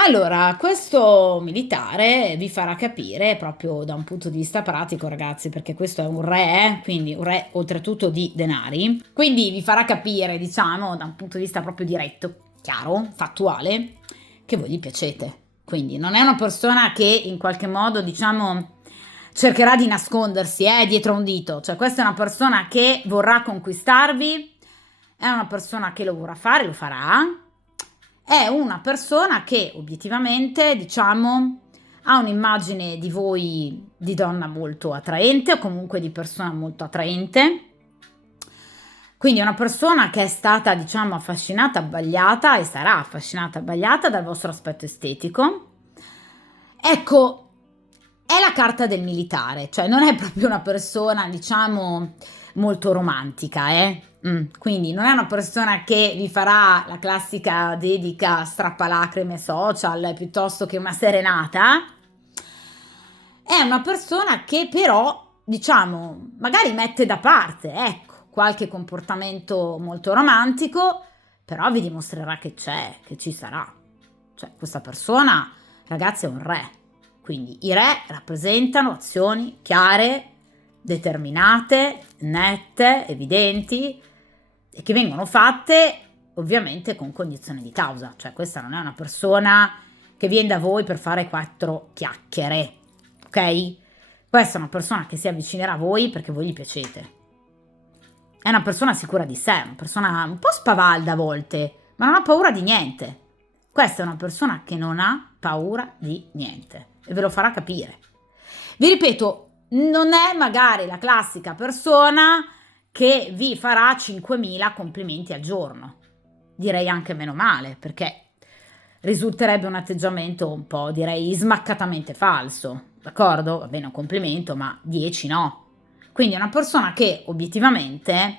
Allora, questo militare vi farà capire proprio da un punto di vista pratico, ragazzi, perché questo è un re, quindi un re oltretutto di denari, quindi vi farà capire, diciamo, da un punto di vista proprio diretto, chiaro, fattuale, che voi gli piacete. Quindi non è una persona che in qualche modo, diciamo, cercherà di nascondersi dietro un dito, cioè questa è una persona che vorrà conquistarvi, è una persona che lo vorrà fare, lo farà, è una persona che obiettivamente, diciamo, ha un'immagine di voi di donna molto attraente o comunque di persona molto attraente. Quindi è una persona che è stata, diciamo, affascinata, abbagliata e sarà affascinata, abbagliata dal vostro aspetto estetico. Ecco, è la carta del militare, cioè non è proprio una persona, diciamo, molto romantica, quindi non è una persona che vi farà la classica dedica strappalacrime social piuttosto che una serenata. È una persona che però, diciamo, magari mette da parte, ecco, qualche comportamento molto romantico, però vi dimostrerà che c'è, che ci sarà. Cioè, questa persona, ragazzi, è un re. Quindi i re rappresentano azioni chiare, determinate, nette, evidenti e che vengono fatte ovviamente con cognizione di causa. Cioè, questa non è una persona che viene da voi per fare 4 chiacchiere, ok? Questa è una persona che si avvicinerà a voi perché voi gli piacete. È una persona sicura di sé, una persona un po' spavalda a volte, ma non ha paura di niente. Questa è una persona che non ha paura di niente e ve lo farà capire. Vi ripeto, non è magari la classica persona che vi farà 5.000 complimenti al giorno. Direi anche meno male, perché risulterebbe un atteggiamento un po', direi, smaccatamente falso. D'accordo? Va bene, un complimento, ma 10 no. Quindi è una persona che obiettivamente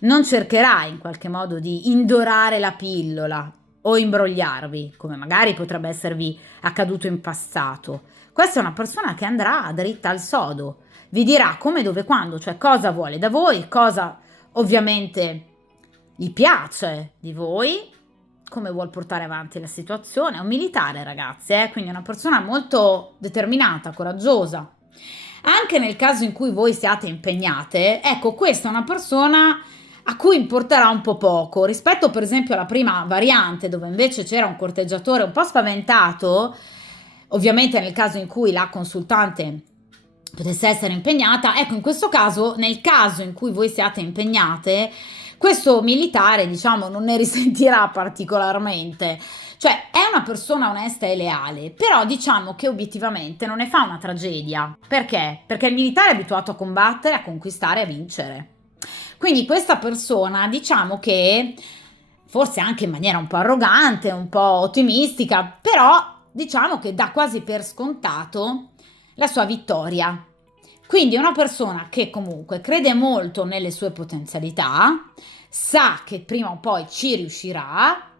non cercherà in qualche modo di indorare la pillola o imbrogliarvi, come magari potrebbe esservi accaduto in passato. Questa è una persona che andrà dritta al sodo, vi dirà come, dove, quando, cioè cosa vuole da voi, cosa ovviamente gli piace di voi, come vuol portare avanti la situazione. È un militare, ragazzi, quindi è una persona molto determinata, coraggiosa. Anche nel caso in cui voi siate impegnate, ecco, questa è una persona a cui importerà un po' poco rispetto per esempio alla prima variante, dove invece c'era un corteggiatore un po' spaventato. Ovviamente nel caso in cui la consultante potesse essere impegnata, ecco, in questo caso, nel caso in cui voi siate impegnate, questo militare, diciamo, non ne risentirà particolarmente. Cioè, è una persona onesta e leale, però diciamo che obiettivamente non ne fa una tragedia. Perché? Perché il militare è abituato a combattere, a conquistare, a vincere. Quindi questa persona, diciamo che, forse anche in maniera un po' arrogante, un po' ottimistica, però diciamo che dà quasi per scontato la sua vittoria. Quindi è una persona che comunque crede molto nelle sue potenzialità, sa che prima o poi ci riuscirà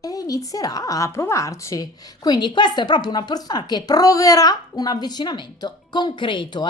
e inizierà a provarci. Quindi questa è proprio una persona che proverà un avvicinamento concreto,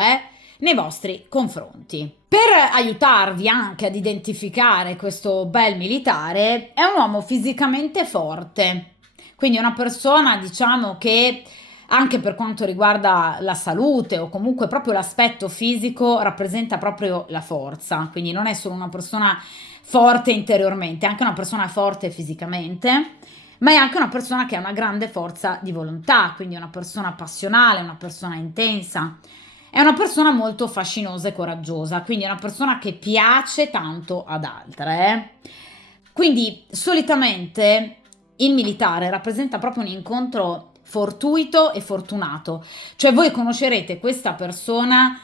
nei vostri confronti. Per aiutarvi anche ad identificare questo bel militare, è un uomo fisicamente forte, quindi è una persona, diciamo, che anche per quanto riguarda la salute o comunque proprio l'aspetto fisico rappresenta proprio la forza, quindi non è solo una persona forte interiormente, è anche una persona forte fisicamente, ma è anche una persona che ha una grande forza di volontà, quindi è una persona passionale, una persona intensa, è una persona molto fascinosa e coraggiosa, quindi è una persona che piace tanto ad altre. Quindi solitamente il militare rappresenta proprio un incontro fortuito e fortunato, cioè voi conoscerete questa persona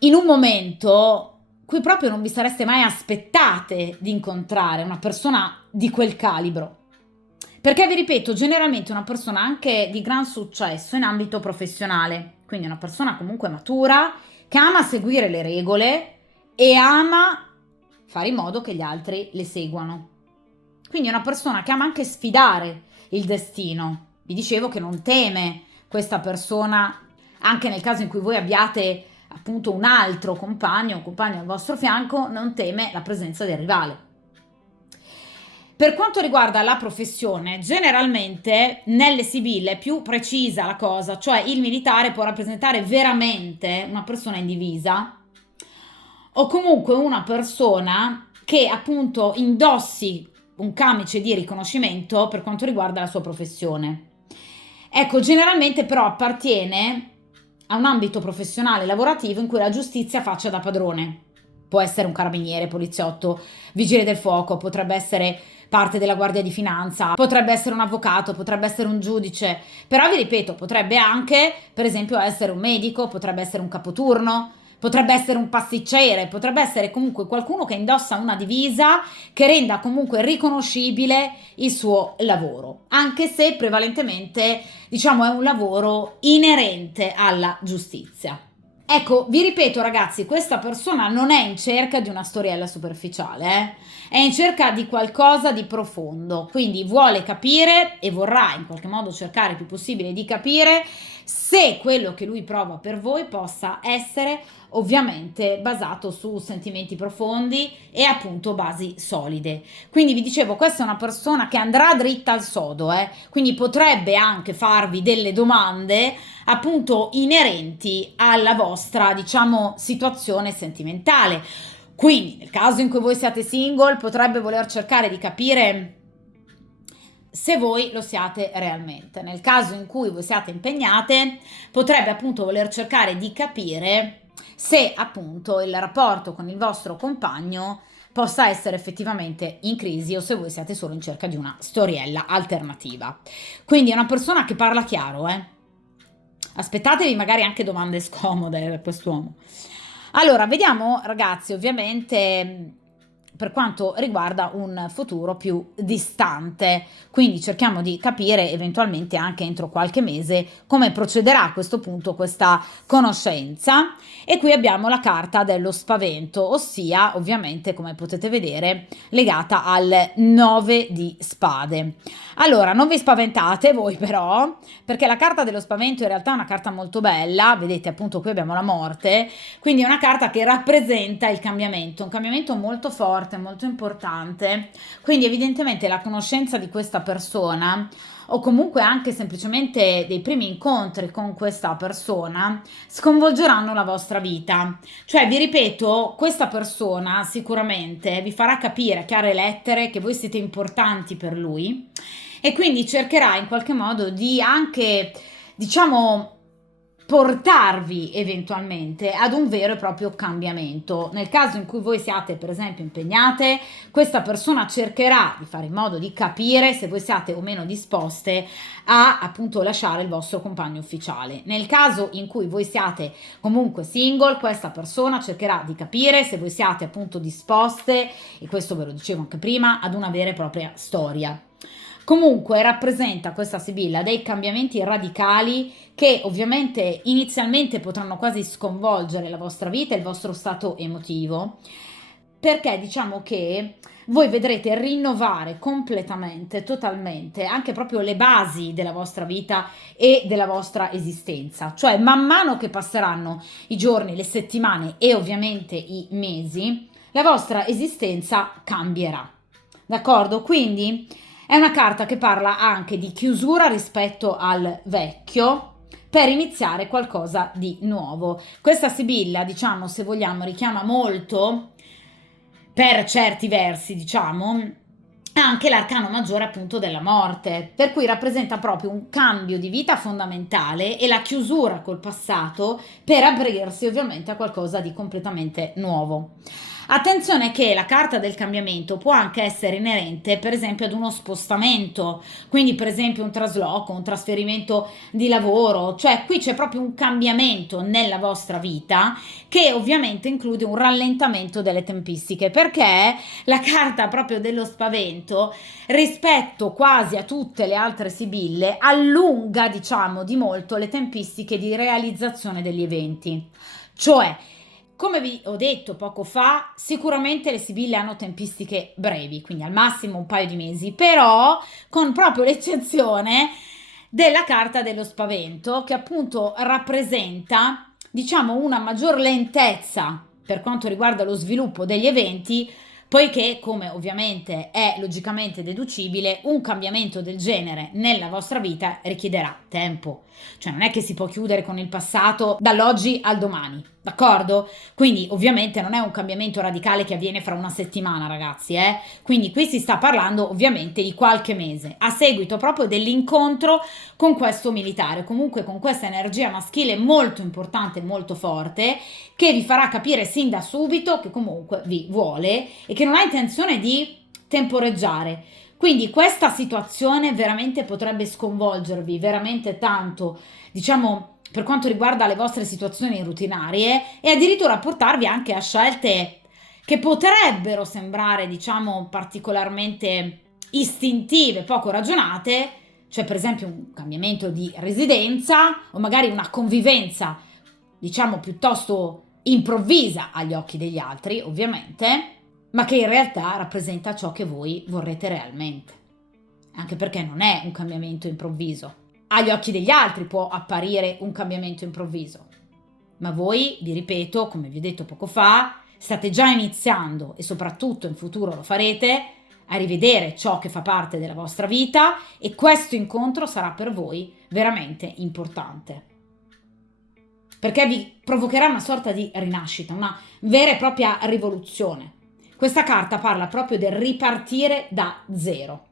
in un momento cui proprio non vi sareste mai aspettate di incontrare una persona di quel calibro. Perché vi ripeto, generalmente una persona anche di gran successo in ambito professionale, quindi una persona comunque matura, che ama seguire le regole e ama fare in modo che gli altri le seguano. Quindi è una persona che ama anche sfidare il destino. Vi dicevo che non teme questa persona, anche nel caso in cui voi abbiate appunto un altro compagno, un compagno al vostro fianco, non teme la presenza del rivale. Per quanto riguarda la professione, generalmente nelle sibille è più precisa la cosa, cioè il militare può rappresentare veramente una persona in divisa o comunque una persona che appunto indossi un camice di riconoscimento per quanto riguarda la sua professione. Ecco, generalmente però appartiene a un ambito professionale lavorativo in cui la giustizia faccia da padrone. Può essere un carabiniere, poliziotto, vigile del fuoco, potrebbe essere parte della Guardia di Finanza, potrebbe essere un avvocato, potrebbe essere un giudice, però vi ripeto, potrebbe anche, per esempio, essere un medico, potrebbe essere un capoturno, potrebbe essere un pasticcere, potrebbe essere comunque qualcuno che indossa una divisa che renda comunque riconoscibile il suo lavoro, anche se prevalentemente, diciamo, è un lavoro inerente alla giustizia. Ecco, vi ripeto ragazzi, questa persona non è in cerca di una storiella superficiale, è in cerca di qualcosa di profondo, quindi vuole capire e vorrà in qualche modo cercare il più possibile di capire se quello che lui prova per voi possa essere ovviamente basato su sentimenti profondi e appunto basi solide. Quindi vi dicevo, questa è una persona che andrà dritta al sodo, quindi potrebbe anche farvi delle domande appunto inerenti alla vostra, diciamo, situazione sentimentale. Quindi, nel caso in cui voi siate single, potrebbe voler cercare di capire se voi lo siate realmente. Nel caso in cui voi siate impegnate, potrebbe appunto voler cercare di capire se appunto il rapporto con il vostro compagno possa essere effettivamente in crisi o se voi siete solo in cerca di una storiella alternativa. Quindi è una persona che parla chiaro, Aspettatevi magari anche domande scomode per quest'uomo. Allora, vediamo ragazzi, ovviamente per quanto riguarda un futuro più distante, quindi cerchiamo di capire eventualmente anche entro qualche mese come procederà a questo punto questa conoscenza. E qui abbiamo la carta dello spavento, ossia ovviamente come potete vedere legata al 9 di spade. Allora, non vi spaventate voi però, perché la carta dello spavento in realtà è una carta molto bella, vedete appunto qui abbiamo la morte, quindi è una carta che rappresenta il cambiamento, un cambiamento molto forte, molto importante, quindi evidentemente la conoscenza di questa persona o comunque anche semplicemente dei primi incontri con questa persona sconvolgeranno la vostra vita. Cioè, vi ripeto, questa persona sicuramente vi farà capire a chiare lettere che voi siete importanti per lui e quindi cercherà in qualche modo di anche, diciamo, portarvi eventualmente ad un vero e proprio cambiamento. Nel caso in cui voi siate per esempio impegnate, questa persona cercherà di fare in modo di capire se voi siate o meno disposte a appunto lasciare il vostro compagno ufficiale. Nel caso in cui voi siate comunque single, questa persona cercherà di capire se voi siate appunto disposte, e questo ve lo dicevo anche prima, ad una vera e propria storia. Comunque rappresenta questa Sibilla dei cambiamenti radicali che ovviamente inizialmente potranno quasi sconvolgere la vostra vita e il vostro stato emotivo, perché diciamo che voi vedrete rinnovare completamente, totalmente, anche proprio le basi della vostra vita e della vostra esistenza. Cioè, man mano che passeranno i giorni, le settimane e ovviamente i mesi, la vostra esistenza cambierà. D'accordo? Quindi è una carta che parla anche di chiusura rispetto al vecchio per iniziare qualcosa di nuovo. Questa Sibilla, diciamo, se vogliamo, richiama molto, per certi versi, diciamo, anche l'arcano maggiore appunto della morte, per cui rappresenta proprio un cambio di vita fondamentale e la chiusura col passato per aprirsi ovviamente a qualcosa di completamente nuovo. Attenzione che la carta del cambiamento può anche essere inerente per esempio ad uno spostamento, quindi per esempio un trasloco, un trasferimento di lavoro, cioè qui c'è proprio un cambiamento nella vostra vita che ovviamente include un rallentamento delle tempistiche, perché la carta proprio dello spavento rispetto quasi a tutte le altre sibille allunga diciamo di molto le tempistiche di realizzazione degli eventi. Cioè, come vi ho detto poco fa, sicuramente le sibille hanno tempistiche brevi, quindi al massimo un paio di mesi, però con proprio l'eccezione della carta dello spavento, che appunto rappresenta, diciamo, una maggior lentezza per quanto riguarda lo sviluppo degli eventi, poiché, come ovviamente è logicamente deducibile, un cambiamento del genere nella vostra vita richiederà tempo. Cioè non è che si può chiudere con il passato dall'oggi al domani, d'accordo? Quindi ovviamente non è un cambiamento radicale che avviene fra una settimana, ragazzi, eh? Quindi qui si sta parlando ovviamente di qualche mese, a seguito proprio dell'incontro con questo militare, comunque con questa energia maschile molto importante, molto forte, che vi farà capire sin da subito che comunque vi vuole e che non ha intenzione di temporeggiare. Quindi questa situazione veramente potrebbe sconvolgervi veramente tanto, diciamo, per quanto riguarda le vostre situazioni rutinarie e addirittura portarvi anche a scelte che potrebbero sembrare, diciamo, particolarmente istintive, poco ragionate, cioè per esempio un cambiamento di residenza o magari una convivenza, diciamo, piuttosto improvvisa agli occhi degli altri, ovviamente, ma che in realtà rappresenta ciò che voi vorrete realmente. Anche perché non è un cambiamento improvviso. agli occhi degli altri può apparire un cambiamento improvviso, ma voi, vi ripeto, come vi ho detto poco fa, state già iniziando e soprattutto in futuro lo farete a rivedere ciò che fa parte della vostra vita e questo incontro sarà per voi veramente importante. Perché vi provocherà una sorta di rinascita, una vera e propria rivoluzione. Questa carta parla proprio del ripartire da zero.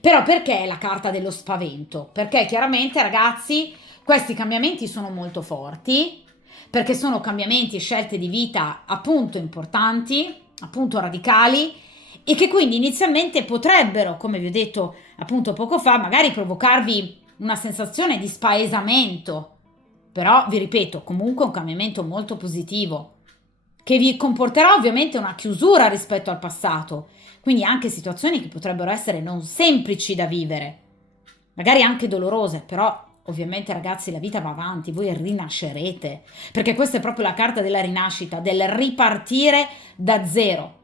Però perché è la carta dello spavento? Perché chiaramente, ragazzi, questi cambiamenti sono molto forti, perché sono cambiamenti e scelte di vita appunto importanti, appunto radicali, e che quindi inizialmente potrebbero, come vi ho detto appunto poco fa, magari provocarvi una sensazione di spaesamento. Però, vi ripeto, comunque un cambiamento molto positivo, che vi comporterà ovviamente una chiusura rispetto al passato, quindi anche situazioni che potrebbero essere non semplici da vivere, magari anche dolorose, però ovviamente ragazzi la vita va avanti, voi rinascerete, perché questa è proprio la carta della rinascita, del ripartire da zero,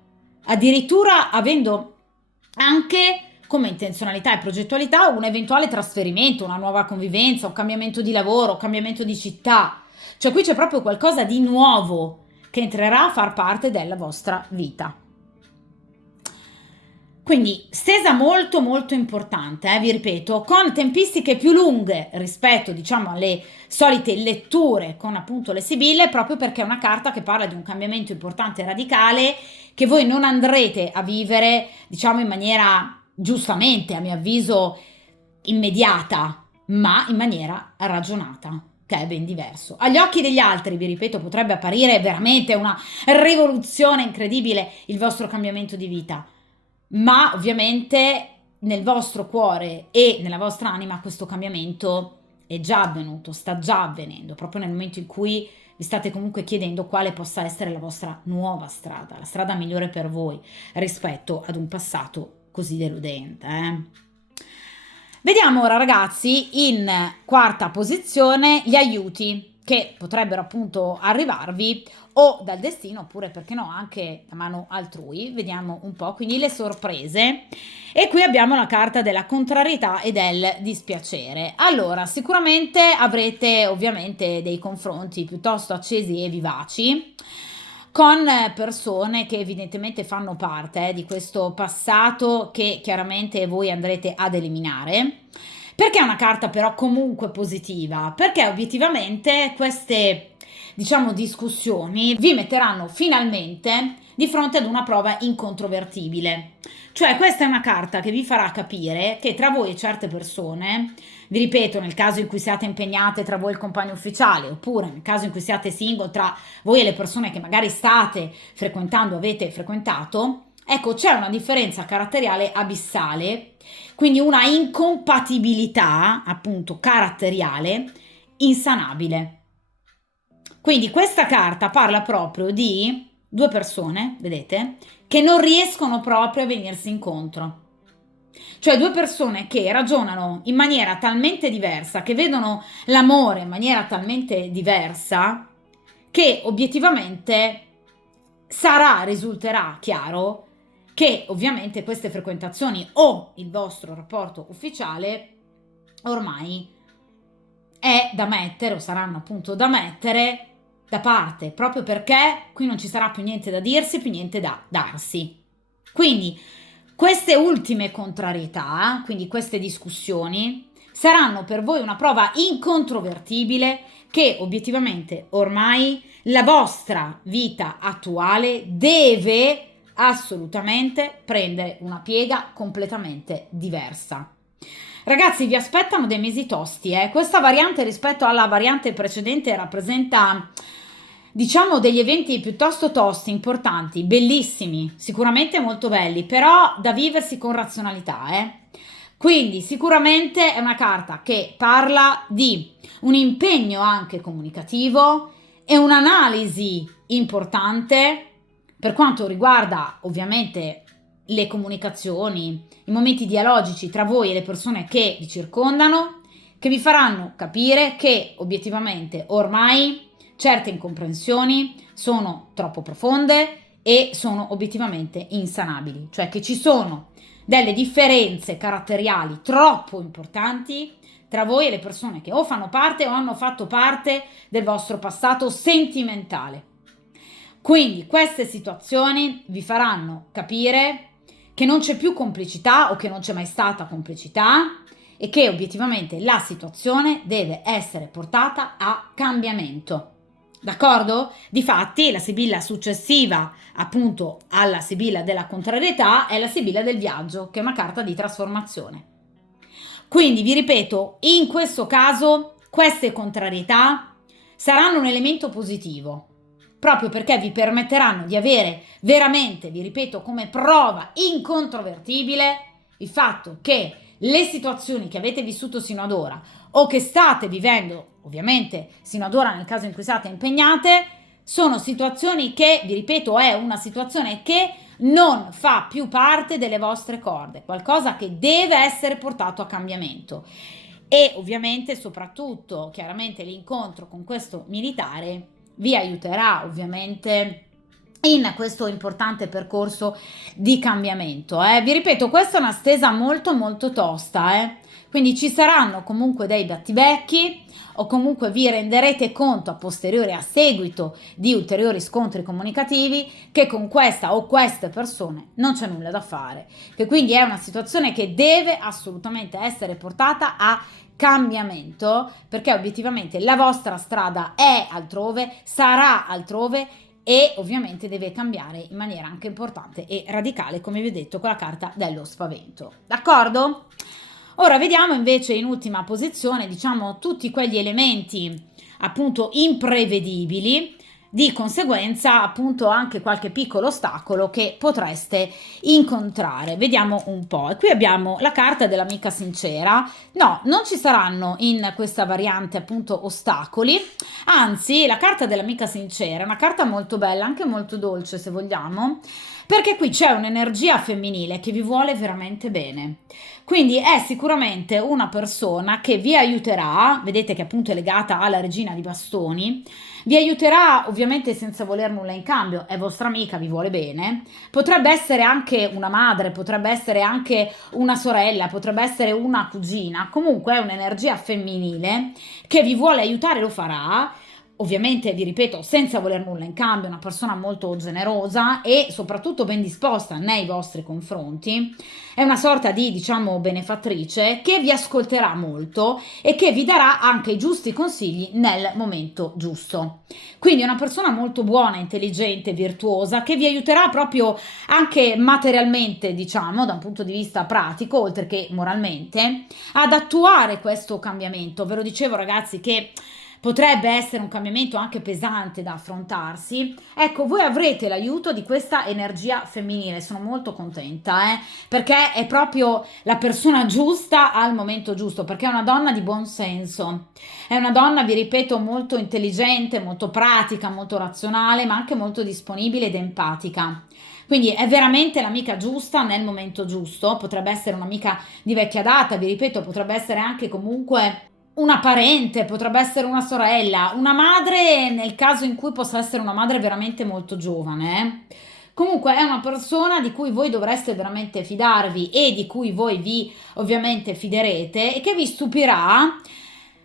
addirittura avendo anche come intenzionalità e progettualità un eventuale trasferimento, una nuova convivenza, un cambiamento di lavoro, un cambiamento di città. Cioè qui c'è proprio qualcosa di nuovo che entrerà a far parte della vostra vita. Quindi stesa molto molto importante, vi ripeto, con tempistiche più lunghe rispetto diciamo alle solite letture con appunto le sibille, proprio perché è una carta che parla di un cambiamento importante e radicale che voi non andrete a vivere diciamo in maniera giustamente a mio avviso immediata, ma in maniera ragionata, che è ben diverso. Agli occhi degli altri, vi ripeto, potrebbe apparire veramente una rivoluzione incredibile il vostro cambiamento di vita, ma ovviamente nel vostro cuore e nella vostra anima questo cambiamento è già avvenuto, sta già avvenendo, proprio nel momento in cui vi state comunque chiedendo quale possa essere la vostra nuova strada, la strada migliore per voi rispetto ad un passato così deludente. Vediamo ora ragazzi in quarta posizione gli aiuti che potrebbero appunto arrivarvi o dal destino oppure perché no anche da mano altrui. Vediamo un po', quindi le sorprese, e qui abbiamo la carta della contrarietà e del dispiacere. Allora sicuramente avrete ovviamente dei confronti piuttosto accesi e vivaci con persone che evidentemente fanno parte di questo passato che chiaramente voi andrete ad eliminare. Perché è una carta però comunque positiva? Perché obiettivamente queste, diciamo, discussioni vi metteranno finalmente di fronte ad una prova incontrovertibile. Cioè questa è una carta che vi farà capire che tra voi e certe persone, vi ripeto, nel caso in cui siate impegnate tra voi e il compagno ufficiale, oppure nel caso in cui siate single tra voi e le persone che magari state frequentando, avete frequentato, ecco, c'è una differenza caratteriale abissale, quindi una incompatibilità, appunto, caratteriale insanabile. Quindi questa carta parla proprio di due persone, vedete, che non riescono proprio a venirsi incontro. Cioè due persone che ragionano in maniera talmente diversa, che vedono l'amore in maniera talmente diversa, che obiettivamente risulterà chiaro che ovviamente queste frequentazioni o il vostro rapporto ufficiale ormai è da mettere o saranno appunto da mettere da parte, proprio perché qui non ci sarà più niente da dirsi, più niente da darsi. Quindi queste ultime contrarietà, quindi queste discussioni, saranno per voi una prova incontrovertibile che obiettivamente ormai la vostra vita attuale deve assolutamente prendere una piega completamente diversa. Ragazzi, vi aspettano dei mesi tosti, Questa variante rispetto alla variante precedente rappresenta, diciamo, degli eventi piuttosto tosti, importanti, bellissimi, sicuramente molto belli, però da viversi con razionalità, Quindi sicuramente è una carta che parla di un impegno anche comunicativo e un'analisi importante per quanto riguarda ovviamente le comunicazioni, i momenti dialogici tra voi e le persone che vi circondano, che vi faranno capire che obiettivamente ormai certe incomprensioni sono troppo profonde e sono obiettivamente insanabili, cioè che ci sono delle differenze caratteriali troppo importanti tra voi e le persone che o fanno parte o hanno fatto parte del vostro passato sentimentale. Quindi queste situazioni vi faranno capire che non c'è più complicità o che non c'è mai stata complicità e che obiettivamente la situazione deve essere portata a cambiamento. D'accordo? Difatti la sibilla successiva appunto alla sibilla della contrarietà è la sibilla del viaggio, che è una carta di trasformazione. Quindi vi ripeto, in questo caso queste contrarietà saranno un elemento positivo, proprio perché vi permetteranno di avere veramente, vi ripeto, come prova incontrovertibile il fatto che le situazioni che avete vissuto sino ad ora o che state vivendo, ovviamente sino ad ora nel caso in cui siate impegnate, sono situazioni che, vi ripeto, è una situazione che non fa più parte delle vostre corde, qualcosa che deve essere portato a cambiamento. E ovviamente, soprattutto, chiaramente l'incontro con questo militare vi aiuterà ovviamente in questo importante percorso di cambiamento. Vi ripeto, questa è una stesa molto molto tosta, quindi ci saranno comunque dei battibecchi o comunque vi renderete conto a posteriori, a seguito di ulteriori scontri comunicativi, che con questa o queste persone non c'è nulla da fare, che quindi è una situazione che deve assolutamente essere portata a cambiamento, perché obiettivamente la vostra strada è altrove, sarà altrove e ovviamente deve cambiare in maniera anche importante e radicale, come vi ho detto, con la carta dello spavento. D'accordo? Ora vediamo invece in ultima posizione, diciamo, tutti quegli elementi appunto imprevedibili, di conseguenza appunto anche qualche piccolo ostacolo che potreste incontrare. Vediamo un po'. E qui abbiamo la carta dell'amica sincera. No, non ci saranno in questa variante appunto ostacoli, anzi la carta dell'amica sincera è una carta molto bella, anche molto dolce se vogliamo, perché qui c'è un'energia femminile che vi vuole veramente bene. Quindi è sicuramente una persona che vi aiuterà, vedete che appunto è legata alla regina di bastoni, vi aiuterà ovviamente senza voler nulla in cambio, è vostra amica, vi vuole bene, potrebbe essere anche una madre, potrebbe essere anche una sorella, potrebbe essere una cugina, comunque è un'energia femminile che vi vuole aiutare, lo farà. Ovviamente, vi ripeto, senza voler nulla in cambio, una persona molto generosa e soprattutto ben disposta nei vostri confronti. È una sorta di, diciamo, benefattrice che vi ascolterà molto e che vi darà anche i giusti consigli nel momento giusto. Quindi è una persona molto buona, intelligente, virtuosa, che vi aiuterà proprio anche materialmente, diciamo, da un punto di vista pratico, oltre che moralmente, ad attuare questo cambiamento. Ve lo dicevo, ragazzi, che potrebbe essere un cambiamento anche pesante da affrontarsi. Ecco, voi avrete l'aiuto di questa energia femminile, sono molto contenta, perché è proprio la persona giusta al momento giusto, perché è una donna di buon senso, è una donna, vi ripeto, molto intelligente, molto pratica, molto razionale, ma anche molto disponibile ed empatica. Quindi è veramente l'amica giusta nel momento giusto, potrebbe essere un'amica di vecchia data, vi ripeto, potrebbe essere anche comunque una parente, potrebbe essere una sorella, una madre nel caso in cui possa essere una madre veramente molto giovane. Comunque è una persona di cui voi dovreste veramente fidarvi e di cui voi vi ovviamente fiderete e che vi stupirà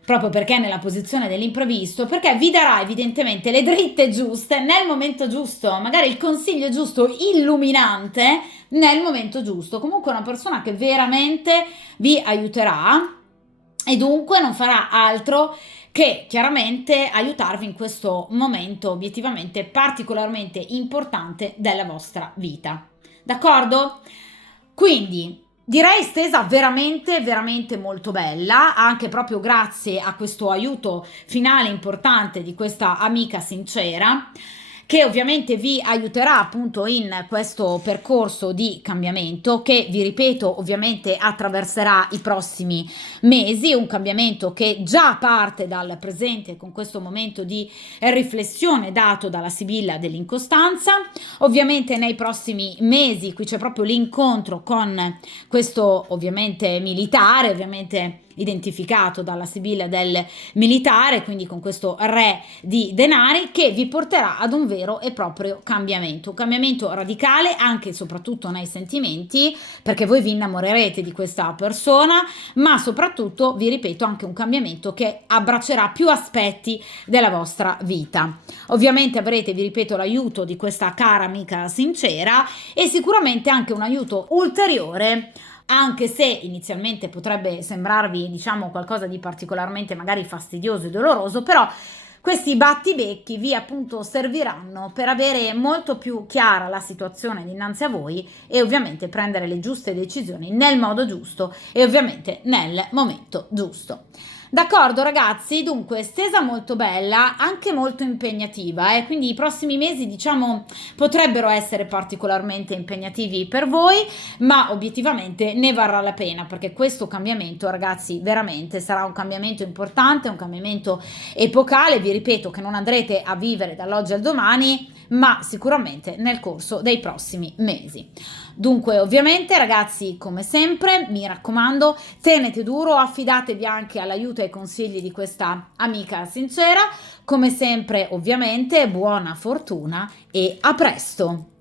proprio perché è nella posizione dell'imprevisto, perché vi darà evidentemente le dritte giuste nel momento giusto, magari il consiglio giusto, illuminante nel momento giusto. Comunque è una persona che veramente vi aiuterà e dunque non farà altro che chiaramente aiutarvi in questo momento obiettivamente particolarmente importante della vostra vita. D'accordo? Quindi direi stesa veramente veramente molto bella, anche proprio grazie a questo aiuto finale importante di questa amica sincera, che ovviamente vi aiuterà appunto in questo percorso di cambiamento che, vi ripeto, ovviamente attraverserà i prossimi mesi, un cambiamento che già parte dal presente con questo momento di riflessione dato dalla Sibilla dell'incostanza. Ovviamente nei prossimi mesi qui c'è proprio l'incontro con questo ovviamente militare, ovviamente identificato dalla Sibilla del militare, quindi con questo re di denari, che vi porterà ad un vero e proprio cambiamento, un cambiamento radicale anche e soprattutto nei sentimenti, perché voi vi innamorerete di questa persona, ma soprattutto, vi ripeto, anche un cambiamento che abbraccerà più aspetti della vostra vita. Ovviamente avrete, vi ripeto, l'aiuto di questa cara amica sincera e sicuramente anche un aiuto ulteriore, anche se inizialmente potrebbe sembrarvi, diciamo, qualcosa di particolarmente magari fastidioso e doloroso, però questi battibecchi vi appunto serviranno per avere molto più chiara la situazione dinanzi a voi e ovviamente prendere le giuste decisioni nel modo giusto e ovviamente nel momento giusto. D'accordo ragazzi, dunque stesa molto bella, anche molto impegnativa, quindi i prossimi mesi diciamo potrebbero essere particolarmente impegnativi per voi, ma obiettivamente ne varrà la pena, perché questo cambiamento ragazzi veramente sarà un cambiamento importante, un cambiamento epocale, vi ripeto che non andrete a vivere dall'oggi al domani, ma sicuramente nel corso dei prossimi mesi. Dunque, ovviamente, ragazzi, come sempre, mi raccomando, tenete duro, affidatevi anche all'aiuto e ai consigli di questa amica sincera. Come sempre, ovviamente, buona fortuna e a presto!